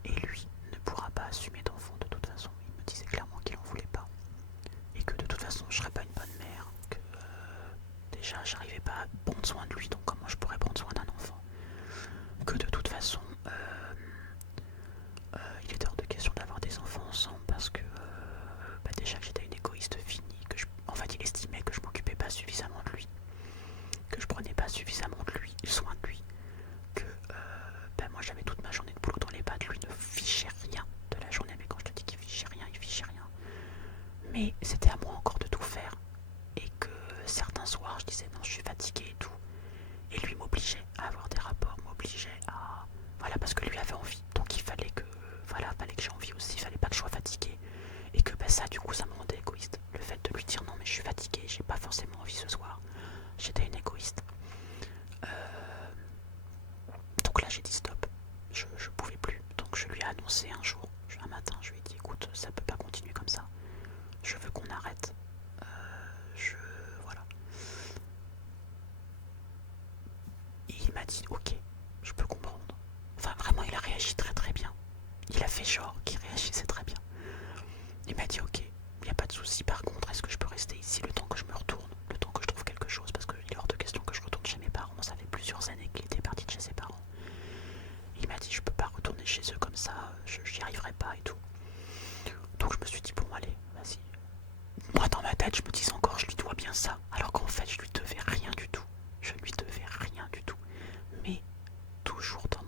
Et lui ne pourra pas assumer d'enfant de toute façon. Il me disait clairement qu'il en voulait pas. Et que de toute façon je serais pas une bonne mère. Que déjà j'arrivais pas à prendre soin de lui, donc comment je pourrais prendre soin d'un enfant. Que de toute façon il était hors de question d'avoir des enfants ensemble parce que déjà que j'étais une égoïste finie, en fait il estimait que je m'occupais pas suffisamment de lui, que je prenais pas suffisamment soin de lui, que moi j'avais toute ma journée de boulot dans les pattes, lui ne fichait rien de la journée, mais quand je te dis qu'il fichait rien, il fichait rien. Mais c'était à moi encore de tout faire, et que certains soirs je disais non je suis fatiguée et tout, et lui m'obligeait à avoir des rapports, m'obligeait à... Voilà, parce que lui avait envie, donc il fallait que... Voilà, fallait que j'ai envie aussi, il fallait pas que je sois fatiguée. Et que ça, du coup, ça me rendait égoïste. Le fait de lui dire non, mais je suis fatiguée, j'ai pas forcément envie ce soir. J'étais une égoïste. Donc là, j'ai dit stop. Je pouvais plus. Donc je lui ai annoncé un jour, un matin, je lui ai dit écoute, ça peut pas continuer comme ça. Je veux qu'on arrête. Voilà. Et il m'a dit ok, je peux comprendre. Enfin, vraiment, il a réagi très très bien. Il a fait genre qu'il réagissait très bien. Il m'a dit ok, il n'y a pas de souci. Par contre, est-ce que je peux rester ici le temps que je me retourne, le temps que je trouve quelque chose, parce qu'il est hors de question que je retourne chez mes parents. Ça fait plusieurs années qu'il était parti de chez ses parents. Il m'a dit je peux pas retourner chez eux comme ça, j'y arriverai pas et tout. Donc je me suis dit bon allez, vas-y. Moi dans ma tête je me disais encore je lui dois bien ça, alors qu'en fait je lui devais rien du tout. Je lui devais rien du tout. Mais toujours dans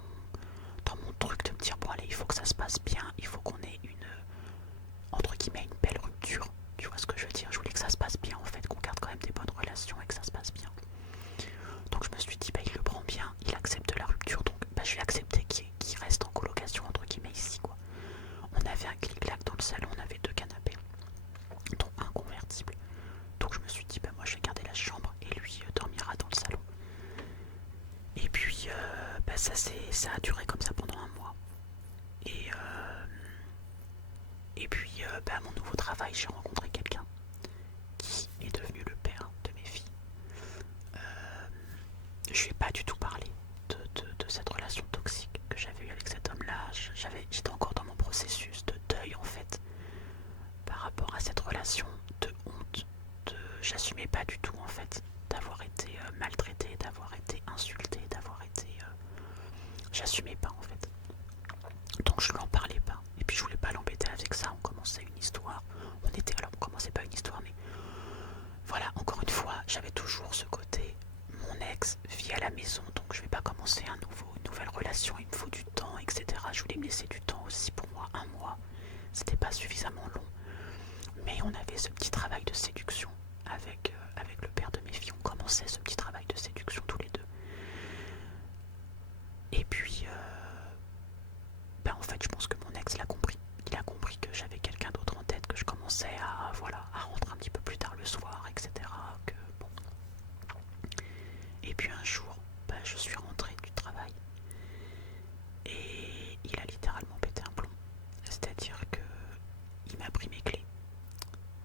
mon truc de me dire bon allez il faut que ça se passe bien, il faut qu'on ait entre guillemets une belle rupture, tu vois ce que je veux dire, je voulais que ça se passe bien en fait, qu'on garde quand même des bonnes relations et que ça se passe bien. Donc je me suis dit il le prend bien, il accepte la rupture, donc je vais accepter qu'il reste en colocation entre guillemets ici quoi. On avait un clic-clac dans le salon, on avait 2 canapés, dont un convertible. Donc je me suis dit moi je vais garder la chambre et lui dormira dans le salon. Et puis ça a duré comme ça pendant un mois. Et puis à mon nouveau travail j'ai rencontré quelqu'un qui est devenu le père de mes filles. Je lui ai pas du tout parlé de cette relation toxique que j'avais eue avec cet homme-là. J'étais encore dans mon processus de deuil en fait par rapport à cette relation, de honte. J'assumais pas du tout en fait d'avoir été maltraitée, d'avoir été insultée, d'avoir été... J'assumais pas en fait. Donc je lui en parlais pas. Et puis je voulais pas l'embêter avec ça. On commençait une histoire. On commençait pas une histoire mais... Voilà, encore une fois, j'avais toujours ce côté... Mon ex vit à la la maison, donc je vais pas commencer une nouvelle relation, il me faut du temps, etc. Je voulais me laisser du temps aussi pour moi, un mois, c'était pas suffisamment long. Mais on avait ce petit travail de séduction avec le père de mes filles, on commençait ce petit travail de séduction tous les deux. Et puis, en fait, je pense que mon ex l'a compris. Il a compris que j'avais quelqu'un d'autre en tête, que je commençais à rentrer un petit peu plus tard le soir, etc. Que, bon. Et puis un jour, je suis rentrée du travail et il a littéralement pété un plomb. C'est-à-dire que il m'a pris mes clés,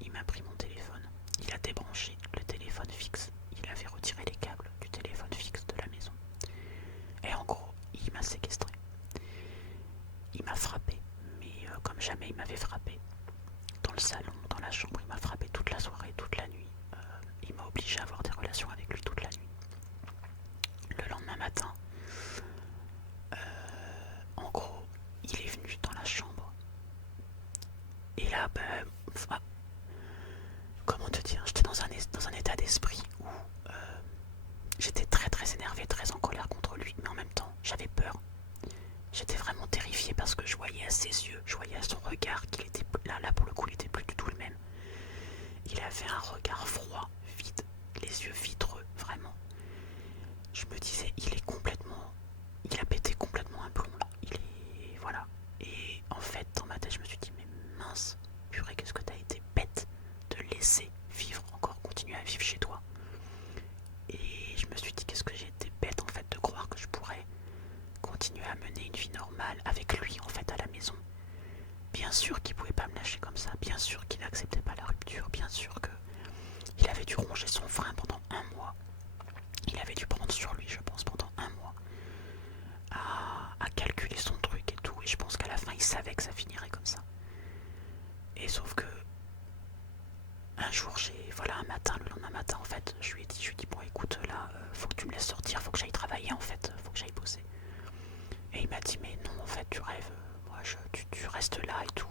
il m'a pris mon téléphone, il a débranché le téléphone fixe, il avait retiré les câbles du téléphone fixe de la maison. Et en gros, il m'a séquestré. Il m'a frappé, mais comme jamais il m'avait frappé. Dans le salon, dans la chambre, il m'a frappé toute la soirée, toute la nuit. Il m'a obligé à avoir des relations avec lui toute la nuit. Le lendemain matin, en gros, il est venu dans la chambre. Et là, comment te dire, j'étais dans un état d'esprit où j'étais très très énervée, très en colère contre lui, mais en même temps, j'avais peur. J'étais vraiment terrifiée parce que je voyais à ses yeux, je voyais à son regard qu'il était là pour le coup, il était plus du tout le même. Il avait un regard froid, vide, les yeux vitreux, vraiment. Je me disais, il a pété complètement un plomb. Voilà. Et en fait, dans ma tête, je me suis dit, mais mince, purée, qu'est-ce que t'as été bête de laisser vivre, encore continuer à vivre chez toi. Et je me suis dit, qu'est-ce que j'ai été bête en fait de croire que je pourrais continuer à mener une vie normale avec lui en fait à la maison. Bien sûr qu'il pouvait pas me lâcher comme ça, bien sûr qu'il n'acceptait pas la rupture, bien sûr qu'il avait dû ronger son frein pendant un mois. Il avait dû prendre sur lui, je pense, pendant un mois à calculer son truc et tout, et je pense qu'à la fin il savait que ça finirait comme ça. Et sauf que un jour, un matin, le lendemain matin en fait, je lui ai dit bon écoute là, faut que tu me laisses sortir, faut que j'aille travailler en fait, faut que j'aille bosser. Et il m'a dit mais non en fait tu rêves, moi tu restes là et tout.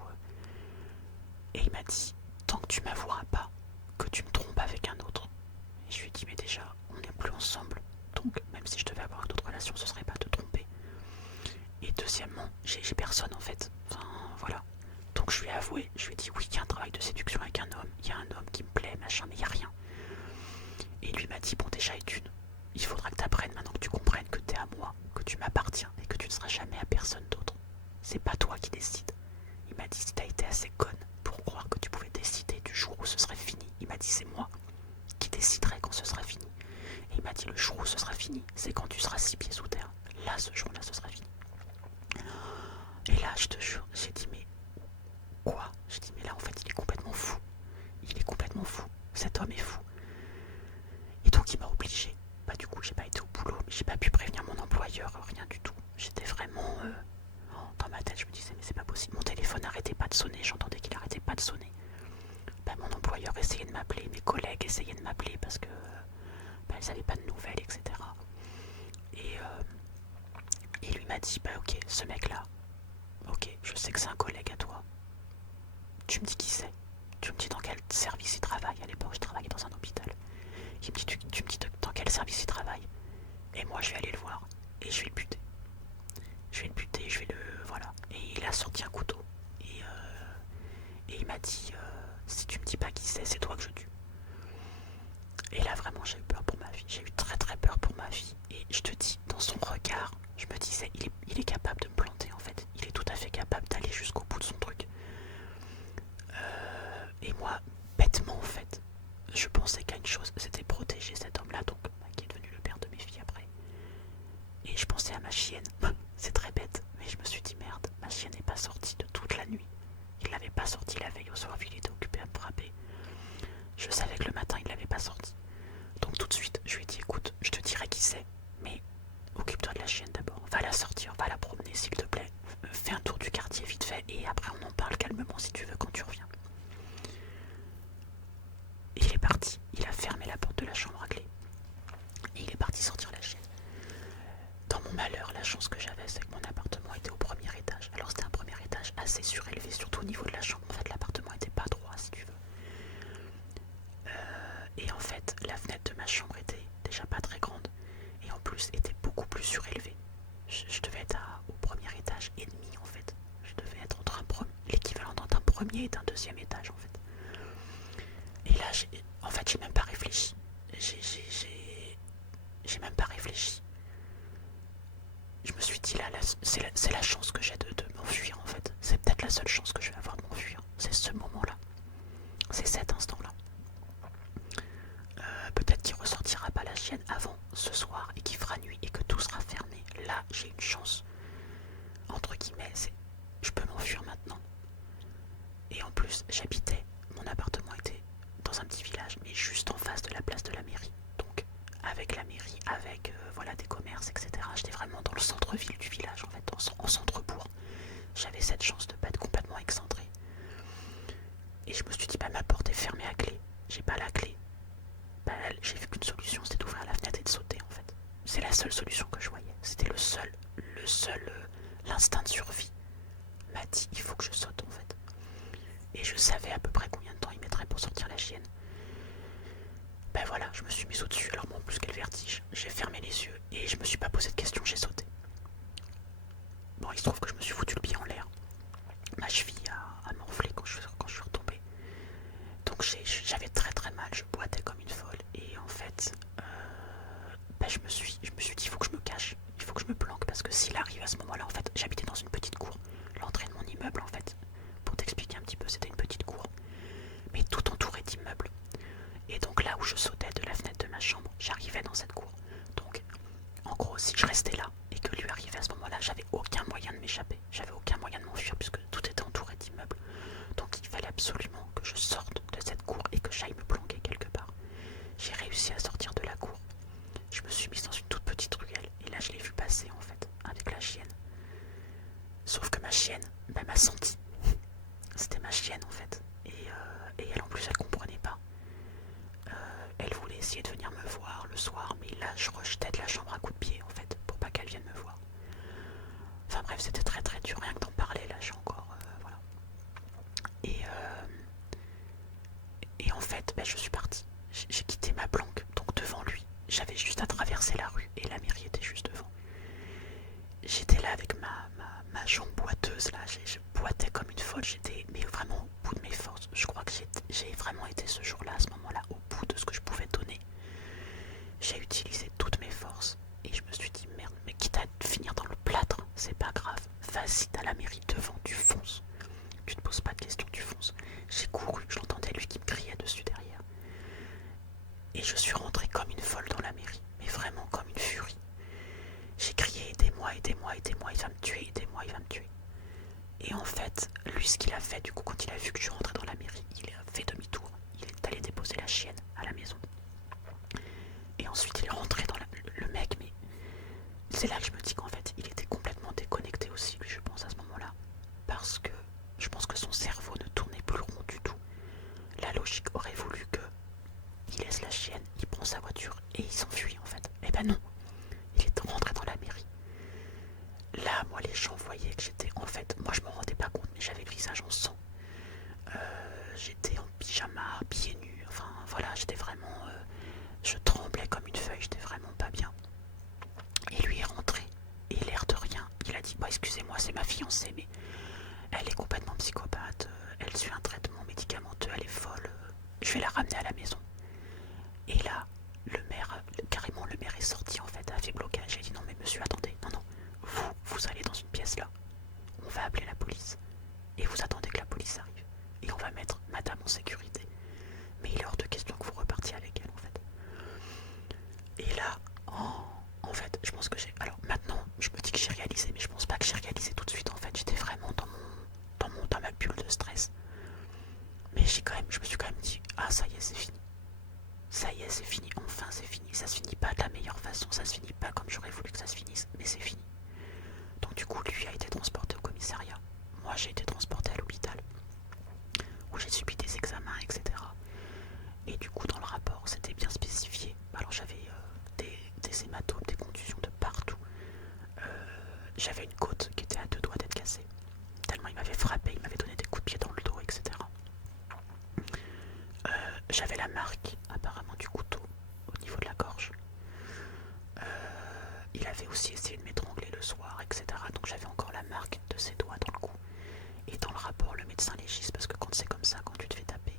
Et il m'a dit tant que tu m'avoueras pas que tu me trompes avec un autre. Et je lui ai dit mais déjà on n'est plus ensemble, donc même si je devais avoir une autre relation ce serait pas te tromper. Et deuxièmement j'ai personne en fait, enfin voilà. Donc je lui ai avoué, je lui ai dit oui il y a un travail de séduction avec un homme, il y a un homme qui me plaît machin mais il y a rien. Et lui m'a dit bon déjà étude, il faudra que tu apprennes maintenant que tu comprennes que t'es à moi, que tu m'appartiens et que tu ne seras jamais à personne d'autre. C'est pas toi qui décides. Il m'a dit si t'as été assez conne pour croire que tu pouvais décider du jour où ce serait fini, il m'a dit c'est moi qui déciderai quand ce sera fini. Et il m'a dit le jour où ce sera fini, c'est quand tu seras 6 pieds sous terre. Là ce jour-là ce sera fini. Et là je te jure, j'ai dit mais quoi? J'ai dit mais là en fait il est complètement fou. Il est complètement fou. Cet homme est fou. Et donc il m'a obligé. Du coup j'ai pas été au boulot, mais j'ai pas pu prévenir mon employeur, rien du tout. J'étais vraiment dans ma tête, je me disais mais c'est pas possible. Mon téléphone n'arrêtait pas de sonner, j'entendais qu'il arrêtait pas de sonner. Mon employeur essayait de m'appeler, mes collègues essayaient de m'appeler parce que elles n'avaient pas de nouvelles, etc. Et lui m'a dit ok, ce mec là, ok, je sais que c'est un collègue à toi. Tu me dis qui c'est? Tu me dis dans quel service il travaille? À l'époque je travaillais dans un hôpital. Il me dit tu me dis dans quel service il travaille? Et moi je vais aller le voir et je vais le buter. Voilà. Et il a sorti un couteau. Et il m'a dit si tu me dis pas qui c'est toi que je tue. Et là vraiment j'ai eu peur pour ma vie. J'ai eu très très peur pour ma vie. Et je te dis, dans son regard, je me disais il est capable de me planter en fait. Il est tout à fait capable d'aller jusqu'au bout de son truc. Et moi, bêtement en fait, je pensais qu'à une chose, c'était protéger cet homme-là, donc qui est devenu le père de mes filles après. Et je pensais à ma chienne. C'est très bête, mais je me suis dit merde, ma chienne n'est pas sortie de toute la nuit. Il l'avait pas sortie la veille au soir, il était occupé à me frapper. Je savais que le matin il l'avait pas sortie. Donc tout de suite, je lui ai dit écoute, je te dirai qui c'est, mais occupe-toi de la chienne d'abord. Va la sortir, va la promener s'il te plaît. Fais un tour du quartier vite fait et après on en parle calmement si tu veux quand tu reviens. Et il est parti, il a fermé la porte de la chambre à clé. Et il est parti sortir la chienne. Dans mon malheur, la chance que j'avais, c'est que mon appartement était au premier étage. Alors c'était un premier étage assez surélevé, surtout au niveau de la chambre. En fait, l'appartement était pas droit, si tu veux. Et en fait, la fenêtre de ma chambre était déjà pas très grande. Et en plus, plus était beaucoup plus surélevé. Je devais être au premier étage et demi en fait. Je devais être entre l'équivalent d'un premier et d'un deuxième étage en fait. Et là, en fait, j'ai même pas réfléchi. J'ai même pas réfléchi. Je me suis dit là, c'est la chance que j'ai de m'enfuir en fait. C'est peut-être la seule chance que je vais avoir de m'enfuir. C'est ce moment-là. C'est cet instant-là. Peut-être qu'il ressortira pas la chienne avant ce soir et qu'il fera nuit et que tout sera fermé. Là, j'ai une chance. Entre guillemets, je peux m'enfuir maintenant. Et en plus, mon appartement était dans un petit village, mais juste en face de la place de la mairie. Donc, avec la mairie, avec voilà, des commerces, etc. J'étais vraiment dans le centre-ville du village, en fait, en centre-bourg. J'avais cette chance de pas être complètement excentré. Et je me suis dit, bah ma porte est fermée à clé. J'ai pas la clé. Bah, j'ai vu qu'une solution, c'était d'ouvrir la fenêtre et de sauter, en fait. C'est la seule solution que je voyais. C'était l'instinct de survie m'a dit, il faut que je saute, en fait. Et je savais à peu près combien de temps il mettrait pour sortir la chienne. Ben voilà, je me suis mise au-dessus, alors bon, plus quel vertige. J'ai fermé les yeux et je me suis pas posé de questions, j'ai sauté. Bon, il se trouve que je me suis foutu le pied en l'air. Ma cheville a morflé quand je suis retombé. Donc j'avais très très mal, je boitais comme une folle. Et en fait, je me suis dit, il faut que je me cache, il faut que je me planque. Parce que s'il arrive à ce moment-là, en fait, j'habitais dans une petite cour. L'entrée de mon immeuble, en fait, pour t'expliquer un petit peu, c'était une petite cour. Mais tout entouré d'immeubles. Et donc là où je sautais de la fenêtre de ma chambre, j'arrivais dans cette cour. Donc, en gros, si je restais là et que lui arrivait à ce moment-là, j'avais aucun moyen de m'échapper. J'avais aucun moyen de m'enfuir puisque tout était entouré d'immeubles. Donc il fallait absolument que je sorte de cette cour et que j'aille me planquer quelque part. J'ai réussi à sortir de la cour. Je me suis mise dans une toute petite ruelle et là je l'ai vu passer en fait, avec la chienne. Sauf que ma chienne, m'a senti. C'était ma chienne en fait. Et elle en plus elle comprenait pas. Elle voulait essayer de venir me voir le soir, mais là je rejetais de la chambre à coups de pied en fait, pour pas qu'elle vienne me voir. Enfin bref, c'était très très dur, rien que d'en parler, là j'ai encore... voilà. Et en fait, je suis partie. J'ai quitté ma planque, donc devant lui. J'avais juste à traverser la rue et la mairie était juste devant. J'étais là avec ma jambe boiteuse, là, je boitais comme une folle, j'étais mais vraiment au bout de mes forces. Je crois que j'ai vraiment été ce jour-là, à ce moment-là, au bout de ce que je pouvais donner. J'ai utilisé toutes mes forces et je me suis dit merde, mais quitte à finir dans le plâtre, c'est pas grave. Vas-y, t'as la mairie devant, tu fonces. Tu te poses pas de questions, tu fonces. J'ai couru, je l'entendais lui qui me criait dessus derrière. Et je suis rentrée comme une folle dans la mairie, mais vraiment comme une furie. J'ai crié aidez-moi, aidez-moi, aidez-moi, il va me tuer, aidez-moi, il va me tuer. Et en fait, lui ce qu'il a fait, du coup quand il a vu que je suis rentrée dans la mairie, il a fait demi-tour. Il est allé déposer la chienne à la maison. Et ensuite il est rentré dans le mec, mais c'est là que je me dis qu'en fait il était complètement déconnecté aussi, lui je pense à ce moment-là. Parce que je pense que son cerveau ne tournait plus rond du tout. La logique aurait voulu que il laisse la chienne, il prend sa voiture et il s'enfuit en fait. Eh ben non, il est rentré dans la mairie. Là, moi, les gens voyaient que j'étais... En fait, moi, je m'en rendais pas compte, mais j'avais le visage en sang. J'étais en pyjama, pieds nus. Enfin, voilà, j'étais vraiment... je tremblais comme une feuille, j'étais vraiment pas bien. Et lui est rentré. Et l'air de rien, il a dit, bah excusez-moi, c'est ma fiancée, mais elle est complètement psychopathe. Elle suit un traitement médicamenteux, elle est folle. Je vais la ramener à la maison. Et là, carrément le maire est sorti en fait, a fait blocage. J'ai dit non mais monsieur attendez, non, vous allez dans une pièce là, on va appeler la police. Et vous attendez que la police arrive. Et on va mettre madame en sécurité. Mais il est hors de question que vous repartiez avec elle en fait. Et là, en fait, je pense que j'ai... Alors maintenant, je me dis que j'ai réalisé, mais je pense pas que j'ai réalisé tout de suite en fait. J'étais vraiment dans ma bulle de stress. Mais je me suis quand même dit, ah ça y est, c'est fini. Ça y est, c'est fini, enfin c'est fini. Ça se finit pas de la meilleure façon, ça se finit pas comme j'aurais voulu que ça se finisse, mais c'est fini. Donc du coup, lui a été transporté au commissariat. Moi, j'ai été transporté à l'hôpital, où j'ai subi des examens, etc. Et du coup, dans le rapport, c'était bien spécifié. Alors j'avais des hématomes, des contusions de partout. J'avais une côte qui était à 2 doigts d'être cassée. Tellement il m'avait frappé, il m'avait donné des coups de pied dans le dos, etc. J'avais la marque apparemment du couteau au niveau de la gorge. avait aussi essayé de m'étrangler le soir, etc. Donc j'avais encore la marque de ses doigts dans le cou. Et dans le rapport, le médecin légiste, parce que quand c'est comme ça, quand tu te fais taper,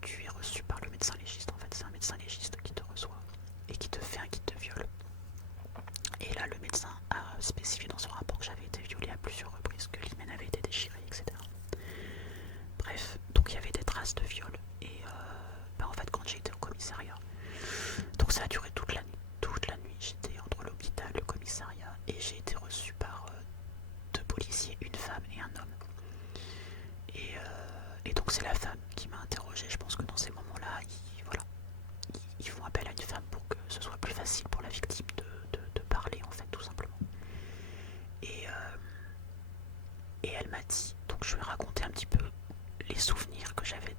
tu es reçu par le médecin légiste. En fait, c'est un médecin légiste qui te reçoit et qui te fait un kit de viol. Et là, le médecin a spécifié dans son rapport que j'avais été violée à plusieurs reprises, que l'hymen avait été déchiré, etc. Bref, donc il y avait des traces de viol. Et en fait, quand j'ai été au commissariat, donc ça a duré toute la nuit. Toute la nuit, j'étais entre l'hôpital, le commissariat, et j'ai été reçu par 2 policiers, une femme et un homme. Et donc c'est la femme qui m'a interrogé. Je pense que dans ces moments-là, ils font appel à une femme pour que ce soit plus facile pour la victime de parler, en fait, tout simplement. Et elle m'a dit, donc je lui ai raconté un petit peu les souvenirs que j'avais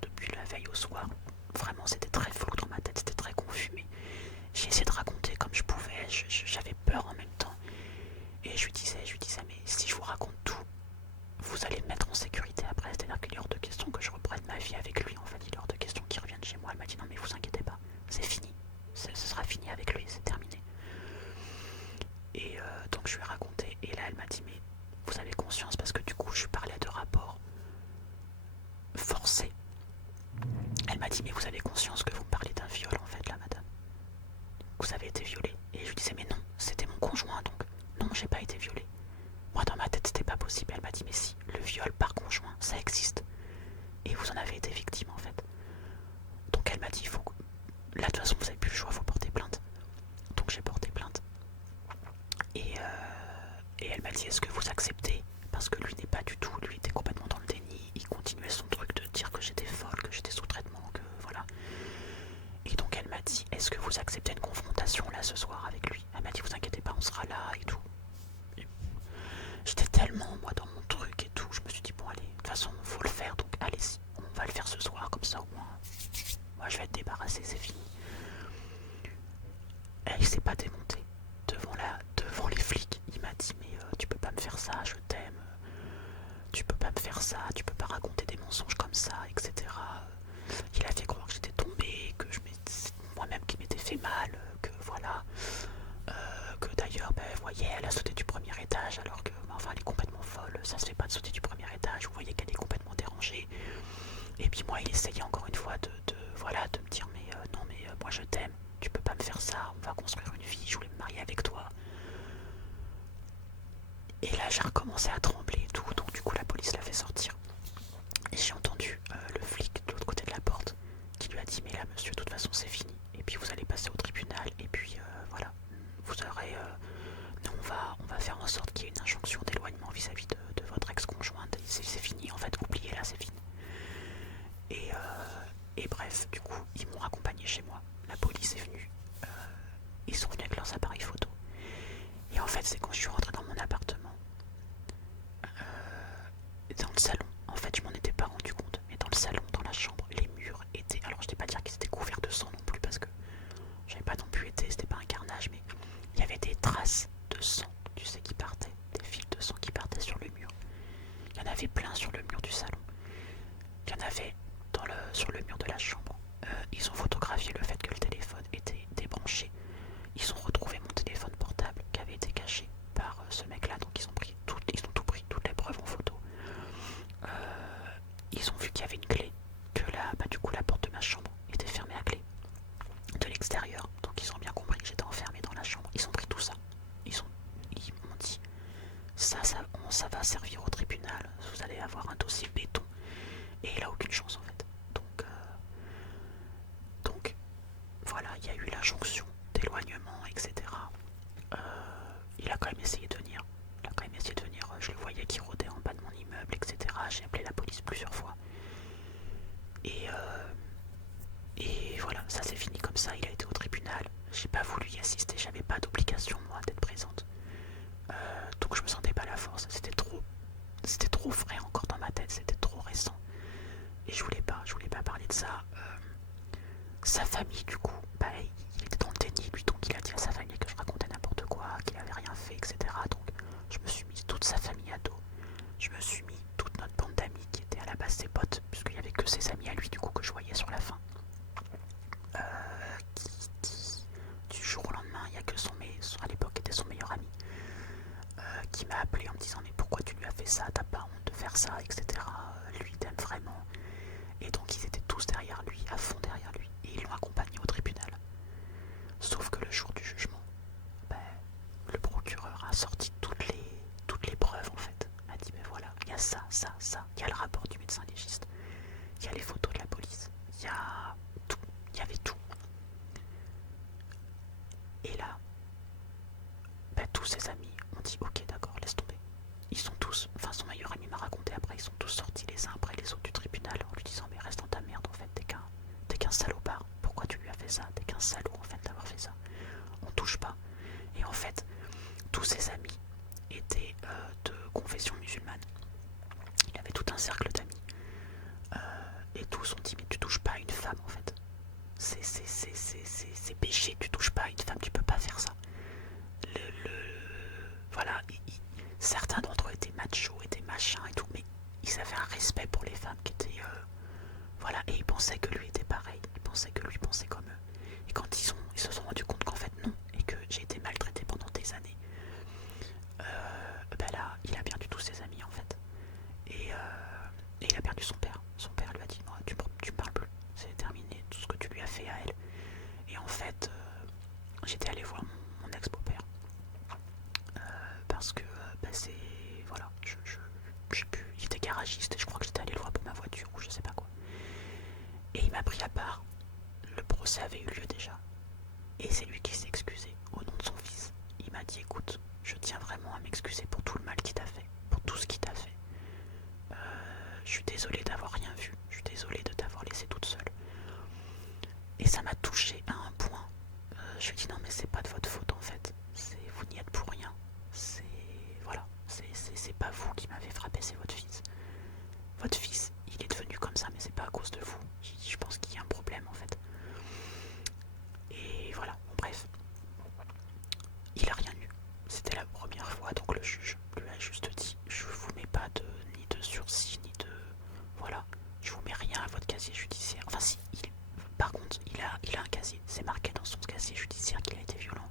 depuis la veille au soir. Vraiment, c'était très flou dans ma tête, c'était très confus, mais j'ai essayé de raconter comme je pouvais. J'avais peur en même temps. Et je lui disais, mais si je vous raconte tout, vous allez me mettre en sécurité après. C'est-à-dire qu'il est hors de question que je reprenne ma vie avec lui. En fait, il est hors de question qu'il revienne chez moi. Elle m'a dit non, mais vous inquiétez pas, c'est fini. Ce sera fini avec lui, c'est terminé. Et donc je lui ai raconté. Et là, elle m'a dit mais vous avez conscience, parce que du coup, je parlais de rapport forcé. Elle m'a dit mais vous avez conscience que vous me parlez d'un viol en fait là, madame. Vous avez été violée. Et je lui disais mais non, c'était mon conjoint donc. Non, j'ai pas été violée. Moi dans ma tête c'était pas possible. Elle m'a dit mais si, le viol par conjoint, ça existe. Et vous en avez été victime en fait. Donc elle m'a dit faut... Là de toute façon vous avez plus le choix, faut porter plainte. Donc j'ai porté plainte. Et elle m'a dit est-ce que vous acceptez? Parce que lui n'est pas du tout, lui était complètement dans le déni. Il continuait son truc de dire que j'étais folle, que j'étais sous traitement, que voilà. Et donc elle m'a dit est-ce que vous acceptez une confrontation là ce soir avec lui? Elle m'a dit vous inquiétez pas, on sera là et tout. J'étais tellement moi dans mon truc et tout, je me suis dit bon allez, de toute façon faut le faire, donc allez-y, on va le faire ce soir, comme ça au moins moi je vais être débarrassée, c'est fini. Elle s'est pas démontée devant les flics. Il m'a dit mais tu peux pas me faire ça, je t'aime, tu peux pas me faire ça, tu peux pas raconter des mensonges comme ça, etc. Il a fait croire que j'étais tombée, que moi-même qui m'étais fait mal, que voilà, que d'ailleurs, vous voyez, elle a sauté du premier étage alors que, enfin, elle est complètement folle, ça se fait pas de sauter du premier étage, vous voyez qu'elle est complètement dérangée. Et puis moi, il essayait encore une fois de me dire mais non mais moi je t'aime, tu peux pas me faire ça, on va construire une vie, je voulais me marier avec toi. Et là, j'ai recommencé à trembler et tout, donc du coup la police l'a fait sortir. Et j'ai entendu le flic de l'autre côté de la porte qui lui a dit mais là monsieur, de toute façon c'est fini. Et puis vous allez passer au tribunal et puis voilà, vous aurez... nous on va faire en sorte qu'il y ait une injonction d'éloignement vis-à-vis de votre ex-conjointe. C'est fini en fait, oubliez là, c'est fini. Et bref, du coup, ils m'ont raccompagné chez moi. La police est venue. Ils sont venus avec leurs appareils photo. Et en fait, c'est quand je suis rentrée dans mon appartement, dans le salon. En fait, je m'en étais pas rendu compte, mais dans le salon, dans la chambre, les murs étaient... Alors, je ne vais pas dire qu'ils étaient couverts de sang non plus, parce que j'avais pas non plus été... C'était pas un carnage, mais il y avait des traces de sang, tu sais, qui partaient. Des fils de sang qui partaient sur le mur. Il y en avait plein sur le mur du salon. Il y en avait sur le mur de la chambre. Ils ont photographié le fait que le téléphone était débranché. Ils ont retrouvé mon téléphone portable qui avait été caché par ce mec-là. Donc ils ont tout pris, toutes les preuves en photo. Ils ont vu qu'il y avait une clé, que du coup la porte de ma chambre était fermée à clé de l'extérieur. Donc ils ont bien compris que j'étais enfermée dans la chambre. Ils ont pris tout ça. Ils m'ont dit ça va servir au tribunal. Vous allez avoir un dossier béton. Et il a aucune chance en fait. Donc voilà, il y a eu l'injonction d'éloignement, etc. Il a quand même essayé de venir. Je le voyais qui rôdait en bas de mon immeuble, etc. J'ai appelé la police plusieurs fois. Et voilà, ça s'est fini comme ça. Il a été au tribunal. J'ai pas voulu y assister. J'avais pas d'obligation moi d'être présente. Donc je me sentais pas la force. C'était trop frais encore dans ma tête. C'était trop récent. Et je voulais pas parler de ça. Sa famille, du coup, il était dans le déni, lui, donc il a dit à sa famille que je racontais n'importe quoi, qu'il avait rien fait, etc. Donc je me suis mis toute sa famille à dos. Je me suis mis toute notre bande d'amis qui était à la base ses potes, puisqu'il y avait que ses amis à lui, du coup, que je voyais sur la fin. Du jour au lendemain, il n'y a que son en fait, tous ses amis étaient de confession musulmane. Il avait tout un cercle d'amis. Et tous ont dit mais tu touches pas à une femme en fait. C'est péché, tu touches pas à une femme, tu peux pas faire ça. Voilà, certains d'entre eux étaient machos, étaient machins et tout, mais ils avaient un respect pour les femmes qui étaient... voilà, et ils pensaient que lui était pareil, ils pensaient que lui pensait comme eux. Et quand ils se sont rendus compte qu'en fait non, et que j'ai été maltraité pendant des années, ben là, il a perdu tous ses amis en fait. Et il a perdu son père. Son père lui a dit, non, tu me parles plus, c'est terminé, tout ce que tu lui as fait à elle. Et en fait, j'étais allé voir mon ex-beau-père. Parce que c'est... Voilà, je sais plus, il était garagiste et je crois que j'étais allé le voir pour ma voiture ou je sais pas quoi. Et il m'a pris à part, le procès avait eu lieu déjà. Et c'est lui qui s'est excusé au nom de son fils. Il m'a dit, écoute, je tiens vraiment à m'excuser pour tout le mal qu'il t'a fait, pour tout ce qu'il t'a fait. Je suis désolé d'avoir rien vu, je suis désolé de t'avoir laissé toute seule. Et ça m'a touché à un point. Je lui ai dit non mais c'est pas de votre faute en fait, vous n'y êtes pour rien. Voilà, c'est pas vous qui m'avez frappé, c'est votre fils. Votre fils, il est devenu comme ça, mais c'est pas à cause de vous. Je pense qu'il y a un problème en fait. Et voilà, bon, bref. Il a rien eu. C'était la première fois, donc le juge lui a juste dit je vous mets pas ni de sursis, ni de... Voilà, je vous mets rien à votre casier judiciaire. Enfin si, par contre, il a un casier, c'est marqué dans son casier judiciaire qu'il a été violent.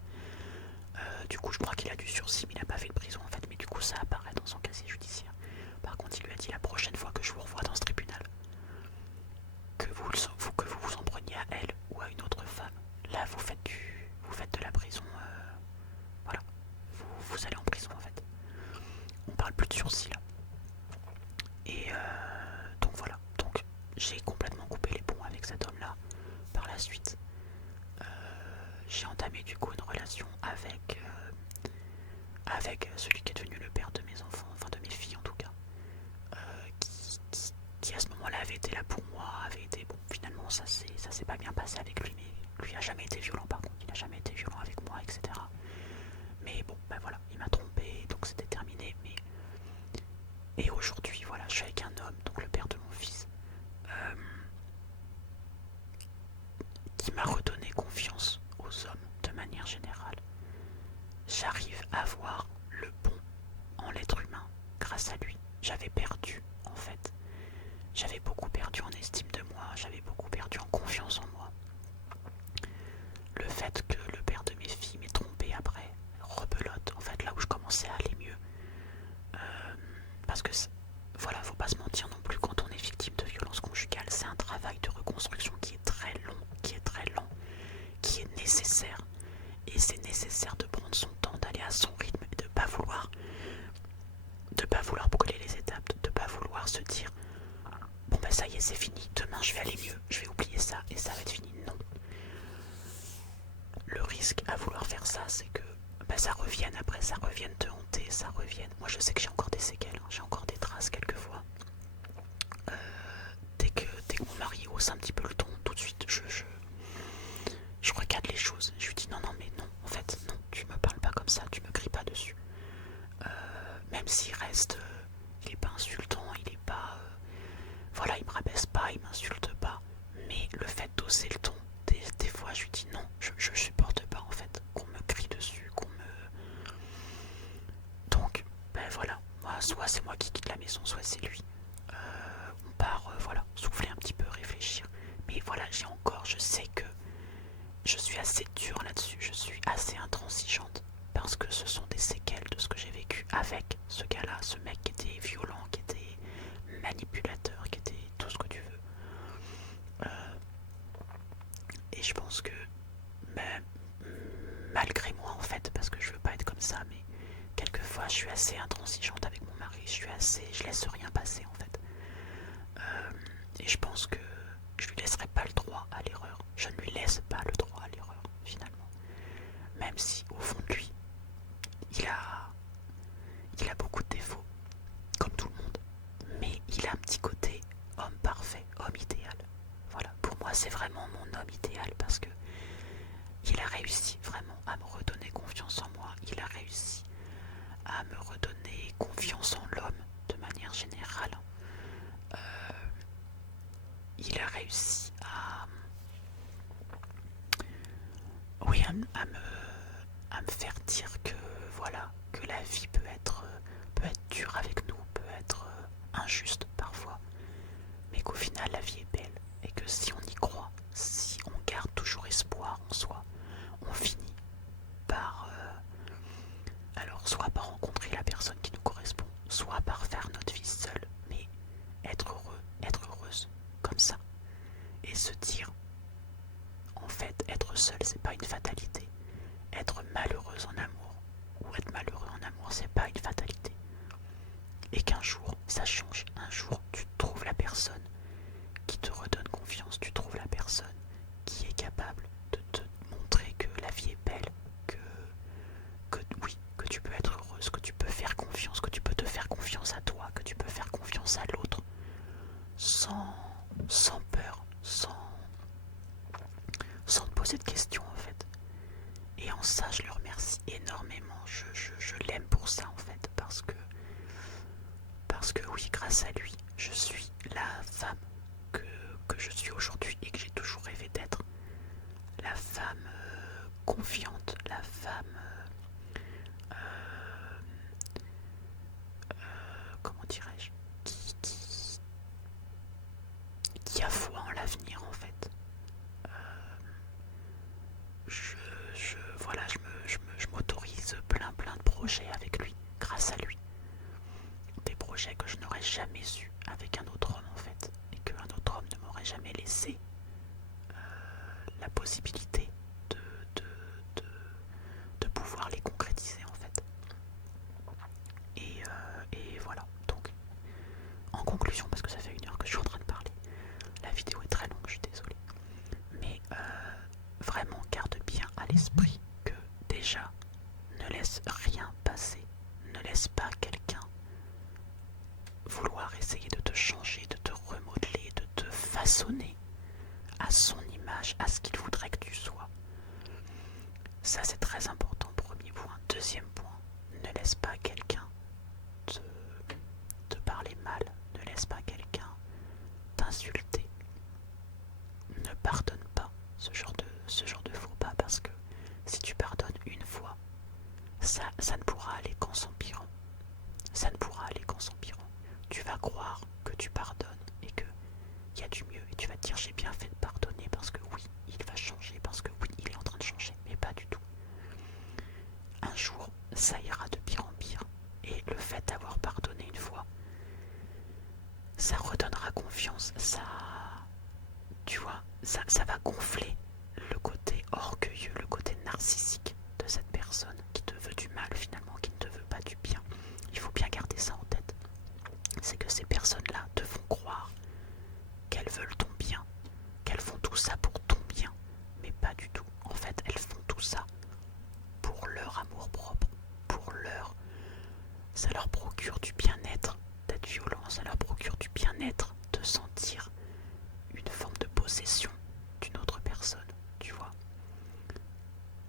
Du coup, je crois qu'il a du sursis, mais il n'a pas fait de prison en fait, mais du coup, ça apparaît dans son casier judiciaire. Par contre, il lui a dit la prochaine fois que je vous revois dans ce tribunal, que vous vous en preniez à elle ou à une autre femme, là, vous faites de la prison. Voilà, vous allez en prison en fait. On parle plus de sursis là. Et donc voilà, donc j'ai complètement coupé les ponts avec cet homme-là. Par la suite, j'ai entamé du coup une relation avec celui qui est devenu le père de mes enfants, enfin de mes filles en tout cas, qui à ce moment-là avait été là pour moi, avait été bon. Finalement, ça s'est pas bien passé avec lui, mais lui a jamais été violent par contre, il a jamais été violent avec moi, etc. Mais bon, ben voilà, il m'a trompé, donc c'était terminé. Et aujourd'hui, voilà, je suis avec un homme, donc le père de mon fils, qui m'a redonné confiance aux hommes de manière générale. J'arrive à voir le bon en l'être humain grâce à lui. J'avais perdu en fait. J'avais beaucoup perdu en estime de moi, j'avais beaucoup perdu en confiance en moi. Le fait que le père de mes filles m'ait trompé après, rebelote, en fait là où je commençais à aller mieux. Parce que voilà, faut pas se mentir non plus, quand on est victime de violence conjugale, c'est un travail de reconstruction qui est très long, qui est nécessaire. Et c'est nécessaire de prendre son temps, d'aller à son rythme et de pas vouloir brûler les étapes, de pas vouloir se dire bon ben ça y est c'est fini, demain je vais aller mieux, je vais oublier ça et ça va être fini. Non. Le risque à vouloir faire ça, c'est que ça revienne après, ça revienne te hanter, ça revienne. Moi je sais que j'ai encore des séquelles, hein, j'ai encore des traces quelquefois. Dès que mon mari hausse un petit peu le ton, tout de suite je regarde les choses, je lui dis non mais non, en fait non, tu me parles pas comme ça, tu me cries pas dessus. Même s'il reste, il est pas insultant, il est pas... voilà, il me rabaisse pas, il m'insulte pas, mais le fait d'hausser le ton, des fois je lui dis non, je supporte pas en fait, qu'on me crie dessus, Donc, voilà, moi, soit c'est moi qui quitte la maison, soit c'est lui. On part, voilà, souffler un petit peu, réfléchir. Mais voilà, je sais que je suis assez dure là-dessus, je suis assez intransigeante. Parce que ce sont des séquelles de ce que j'ai vécu avec ce gars-là, ce mec qui était violent, qui était manipulateur, qui était tout ce que tu veux. Et je pense que, malgré moi en fait, parce que je veux pas être comme ça, mais quelquefois je suis assez intransigeante avec mon mari, je laisse rien passer en fait. Et je pense que je lui laisserai pas le droit à l'erreur. Je ne lui laisse pas le droit à l'erreur finalement. Même si au fond de lui, il a beaucoup de défauts, comme tout le monde. Mais il a un petit côté homme parfait, homme idéal. Voilà, pour moi c'est vraiment mon homme idéal parce que il a réussi vraiment à me redonner confiance en moi. à me faire dire que voilà, que la vie peut être dure avec nous, peut être injuste parfois, mais qu'au final la vie est belle et que si on y croit, si on garde toujours espoir en soi, on finit par alors soit par rencontrer la personne qui nous correspond, soit par faire notre vie seule, mais être heureux, être heureuse comme ça, et se dire en fait être seul c'est pas une fatalité, être malheureuse en amour ou être malheureux en amour c'est pas une fatalité, et qu'un jour ça change, un jour tu trouves la personne qui te redonne confiance, tu trouves la personne qui est capable de te montrer que la vie est belle, que oui, que tu peux être heureuse, que tu peux faire confiance, que tu peux te faire confiance à toi, que tu peux faire confiance à l'autre, sans peur, sans te poser de questions en fait. Et en ça, je le remercie énormément, je l'aime pour ça en fait, parce que oui, grâce à lui, je suis la femme que je suis aujourd'hui et que j'ai toujours rêvé d'être. La femme confiante, la femme comment dirais-je, qui a foi en l'avenir en fait. Voilà, je m'autorise plein de projets avec lui, grâce à lui. Des projets que je n'aurais jamais eus avec un autre homme en fait, et qu'un autre homme ne m'aurait jamais laissé la possibilité de, de, de, de pouvoir les concrétiser en fait. Et voilà, donc en conclusion, parce que ça fait 1 heure que je suis en train de parler, la vidéo est très longue, je suis désolée, mais vraiment garde bien à l'esprit que déjà, ne laisse rien passer, ne laisse pas quelqu'un vouloir essayer de te changer, de te remodeler, de te façonner à son image, à ce qu'il voudrait que tu sois. Ça c'est très important, premier point. Deuxième point, ne laisse pas quelqu'un te parler mal, ne laisse pas quelqu'un t'insulter. Ne pardonne pas ce genre de faux pas, parce que si tu pardonnes une fois, ça ne pourra aller qu'en s'empirant. Ça ne pourra aller qu'en s'empirant. Tu vas croire que tu pardonnes et qu'il y a du mieux, et tu vas te dire j'ai bien fait de pardonner parce que oui, il va changer, parce que oui, il est en train de changer, mais pas du tout. Un jour, ça ira de pire en pire, et le fait d'avoir pardonné une fois, ça redonnera confiance, tu vois, ça va gonfler le côté orgueilleux, le côté narcissique de cette personne qui te veut du mal finalement, qui ne te veut pas du bien. Il faut bien garder ça en tête. C'est que ces personnes-là te font croire qu'elles veulent ton bien, qu'elles font tout ça pour ton bien, mais pas du tout. En fait, elles font tout ça pour leur amour propre, ça leur procure du bien-être d'être violent, ça leur procure du bien-être de sentir une forme de possession d'une autre personne, tu vois.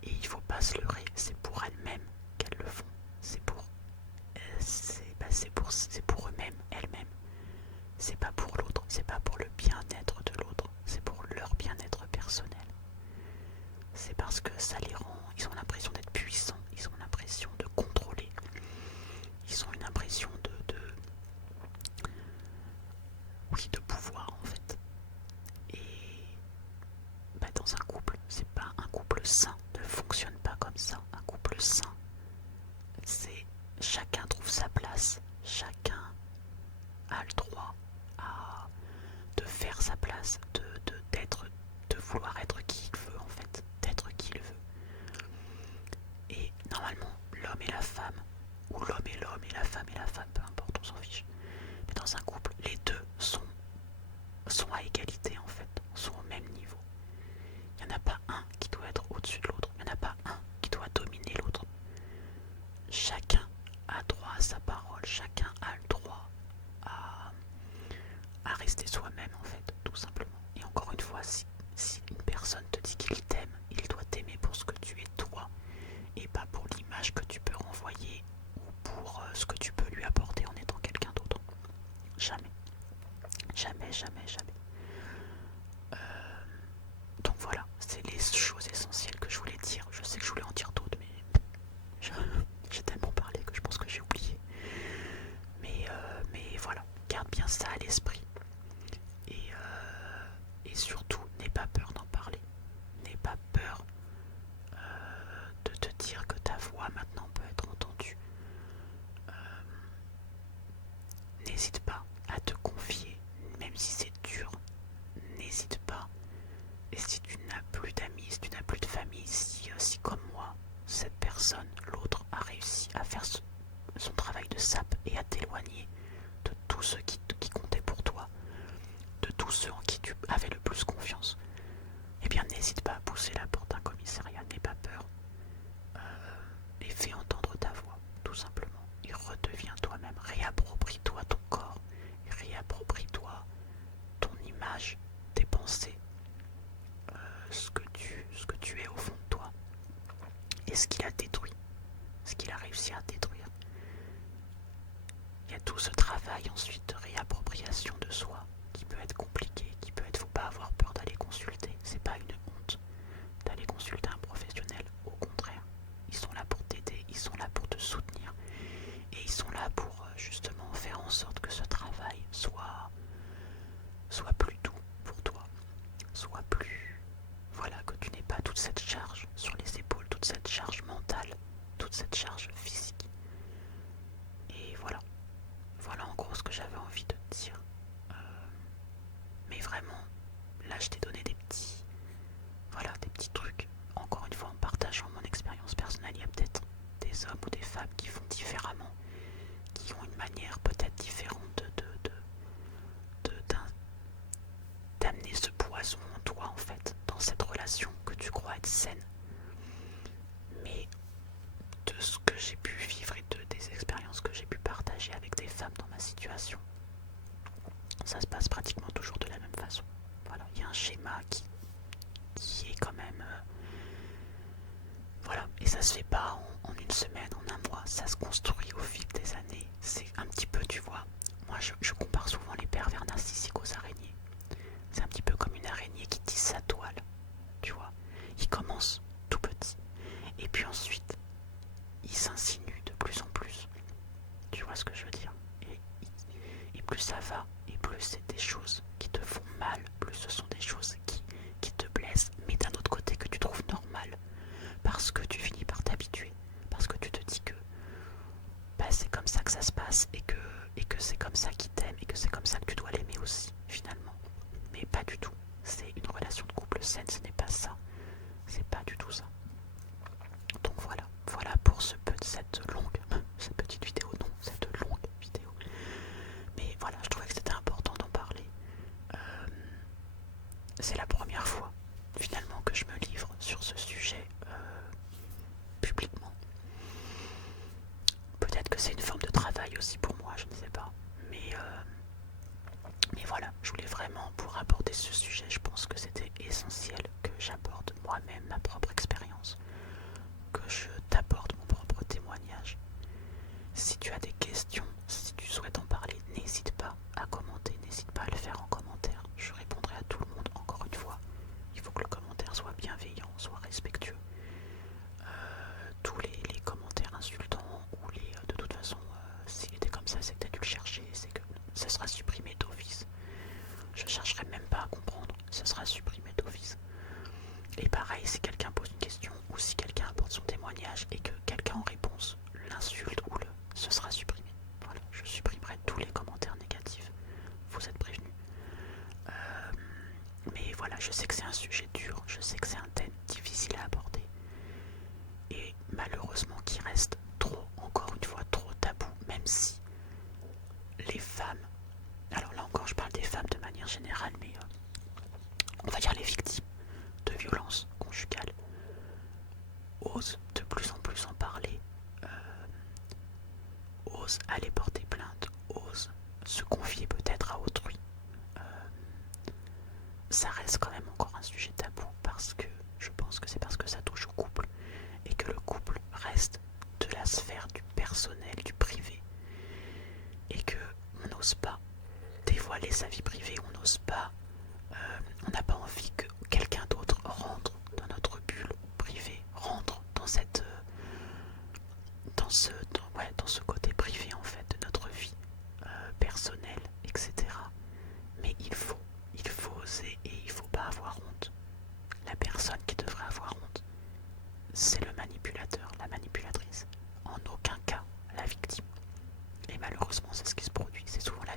Et il faut pas se leurrer, c'est pour elles-mêmes qu'elles le font, c'est pour eux-mêmes, elles-mêmes. C'est pas pour l'autre, c'est pas pour le bien-être de l'autre, c'est pour leur bien-être personnel. C'est parce que ça les rend, ils ont l'impression d'être puissants, ils ont l'impression de contrôler, ils ont une impression de pouvoir en fait. Et dans un couple, c'est pas un couple sain, ne fonctionne pas comme ça. Un couple sain, c'est chacun trouve sa place, chacun a le droit de faire sa place, de vouloir être qui il veut en fait, d'être qui il veut. Et normalement, l'homme et la femme, ou l'homme et l'homme et la femme, peu importe, on s'en fiche. Mais dans un couple, les deux sont à égalité en fait, sont au même niveau. Il n'y en a pas un qui doit être au-dessus de l'autre, il n'y en a pas un qui doit dominer l'autre. Chacun a droit à sa parole, chacun a le droit à rester soi-même en fait, tout simplement. Et encore une fois, si une personne te dit qu'il t'aime, il doit t'aimer pour ce que tu es toi, et pas pour l'image que tu peux renvoyer ou pour ce que tu peux lui apporter en étant quelqu'un d'autre. Jamais. Jamais, jamais, jamais. Donc voilà, c'est les n'hésite pas à te confier, même si c'est dur, n'hésite pas. Et si tu n'as plus d'amis, si tu n'as plus de famille, si comme moi, cette personne, l'autre, a réussi à faire son travail de sape et à t'éloigner de tous ceux qui comptaient pour toi, de tous ceux en qui tu avais le plus confiance, eh bien n'hésite pas à pousser la porte d'un commissariat, n'aie pas peur, et fais entendre ta voix, tout simplement. Et redeviens toi-même, réapproprie-toi ton corps, réapproprie-toi ton image, tes pensées, ce que tu es au fond de toi, et ce qu'il a détruit, ce qu'il a réussi à détruire. Il y a tout ce travail ensuite de réappropriation de soi qui peut être compliqué, faut pas avoir peur d'aller consulter, c'est pas une honte d'aller consulter un professionnel, au contraire, ils sont là pour t'aider, ils sont là pour te soutenir, et ils sont là pour justement faire en sorte que ce travail soit plus doux pour toi, soit plus, voilà, que tu n'aies pas toute cette charge sur les épaules, toute cette charge mentale, toute cette charge physique. Et voilà en gros ce que j'avais envie de te dire. Mais vraiment, là je t'ai donné des petits trucs. Encore une fois, en partageant mon expérience personnelle, il y a peut-être des hommes ou des femmes qui font différemment, qui ont une manière peut-être différente d'amener ce poison en toi, en fait, dans cette relation que tu crois être saine. Mais de ce que j'ai pu vivre et des expériences que j'ai pu partager avec des femmes dans ma situation, ça se passe pratiquement toujours de la même façon. Voilà, il y a un schéma qui est quand même... voilà, et ça se fait pas en une semaine, en un mois, ça se construit au fil des années. C'est un petit peu, tu vois, moi je compare souvent les pervers narcissiques aux araignées. C'est un petit peu comme une araignée qui tisse sa toile, tu vois. Il commence tout petit, et puis ensuite, il s'insinue de plus en plus. Tu vois ce que je veux dire? Et plus ça va, et plus c'est des choses qui te font mal, plus ce sont des choses qui te blessent, mais d'un autre côté que tu trouves normal, parce que tu finis par t'habituer, parce que tu te dis que bah, c'est comme ça que ça se passe, et que c'est comme ça qu'il t'aime, et que c'est comme ça que tu dois l'aimer aussi, finalement. Mais pas du tout. C'est une relation de couple saine, ce n'est pas ça. C'est pas du tout ça. Donc voilà pour cette petite vidéo, non, cette longue vidéo. Mais voilà, je trouvais que c'était important d'en parler. C'est la première fois, finalement, que je me livre sur ce sujet publiquement. Peut-être que c'est une forme de travail aussi pour moi, je ne sais pas. Mais voilà, je voulais vraiment, pour aborder ce sujet, je pense que c'était essentiel que j'aborde moi-même ma propre expérience, que je t'apporte mon propre témoignage. Si tu as des questions, si tu souhaites en parler, n'hésite pas à commenter, n'hésite pas à le faire en commentaire. Je répondrai à tout le monde, encore une fois. Il faut que le commentaire soit bienveillant, soit respectueux. Tous les commentaires insultants ou de toute façon, s'il était comme ça, c'est que tu as dû le chercher, c'est que ça sera supprimé d'office. Je chercherai même pas à comprendre, ça sera supprimé d'office. Et pareil, si quelqu'un pose une question ou si quelqu'un apporte son témoignage et que quelqu'un en réponse l'insulte ce sera supprimé. Voilà, je supprimerai tous les commentaires négatifs. Vous êtes prévenus. Mais voilà, je sais que c'est un sujet dur, je sais que c'est un thème difficile à aborder. Et malheureusement qui reste trop, encore une fois, trop tabou, même si les femmes, alors là encore je parle des femmes de manière générale, mais on va dire les victimes de violences conjugales, osent de plus en plus en parler, osent aller porter plainte, osent se confier peut-être à autrui. Ça reste quand même encore un sujet tabou parce que je pense que c'est parce que ça touche au couple et que le couple reste de la sphère du personnel, du privé, et que on n'ose pas dévoiler sa vie privée, on n'ose pas, on n'a pas envie que quelqu'un d'autre rentre dans notre bulle privée, rentre dans cette, dans ce côté privé en fait de notre vie personnelle, etc. Mais il faut oser et il faut pas avoir honte. La personne qui devrait avoir honte, c'est le manipulateur, la manipulatrice. En aucun cas la victime. Et malheureusement, c'est ce qui se produit. C'est souvent la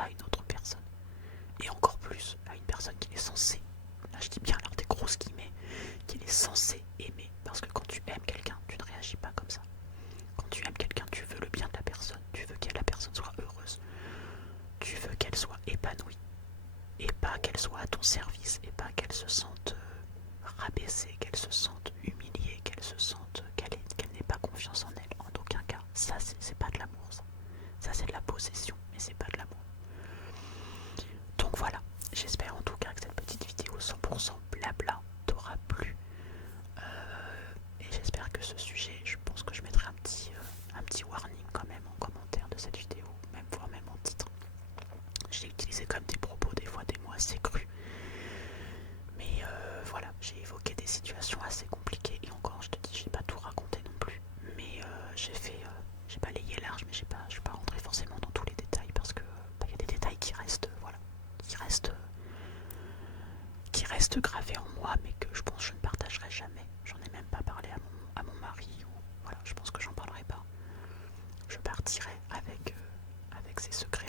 à une autre personne. Et encore plus à une personne qu'il est censé, là je dis bien alors des grosses guillemets, qu'il est censé aimer. Parce que quand tu aimes quelqu'un, tu ne réagis pas comme ça. Quand tu aimes quelqu'un, tu veux le bien de la personne, tu veux que la personne soit heureuse, tu veux qu'elle soit épanouie, et pas qu'elle soit à ton service, et pas qu'elle se sente rabaissée, qu'elle se sente humiliée, qu'elle se sente qu'elle n'ait pas confiance en elle. En aucun cas, ça c'est pas de l'amour, ça c'est de la possession, mais c'est pas de l'amour. Donc voilà, j'espère en tout cas que cette petite vidéo 100% blabla t'aura plu. Et j'espère que ce sujet, je pense que je mettrai un petit warning quand même en commentaire de cette vidéo, même voire même en titre. J'ai utilisé quand même des propos, des fois des mots assez crus. Mais voilà, j'ai évoqué des situations assez compliquées. Et encore, je te dis, j'ai pas tout raconté non plus. Mais j'ai balayé large, mais je suis pas rentré forcément dans tous les détails parce que y a des détails qui restent, voilà, qui restent gravés en moi, mais que je pense que je ne partagerai jamais. J'en ai même pas parlé à mon mari, ou voilà, je pense que j'en parlerai pas. Je partirai avec ces secrets.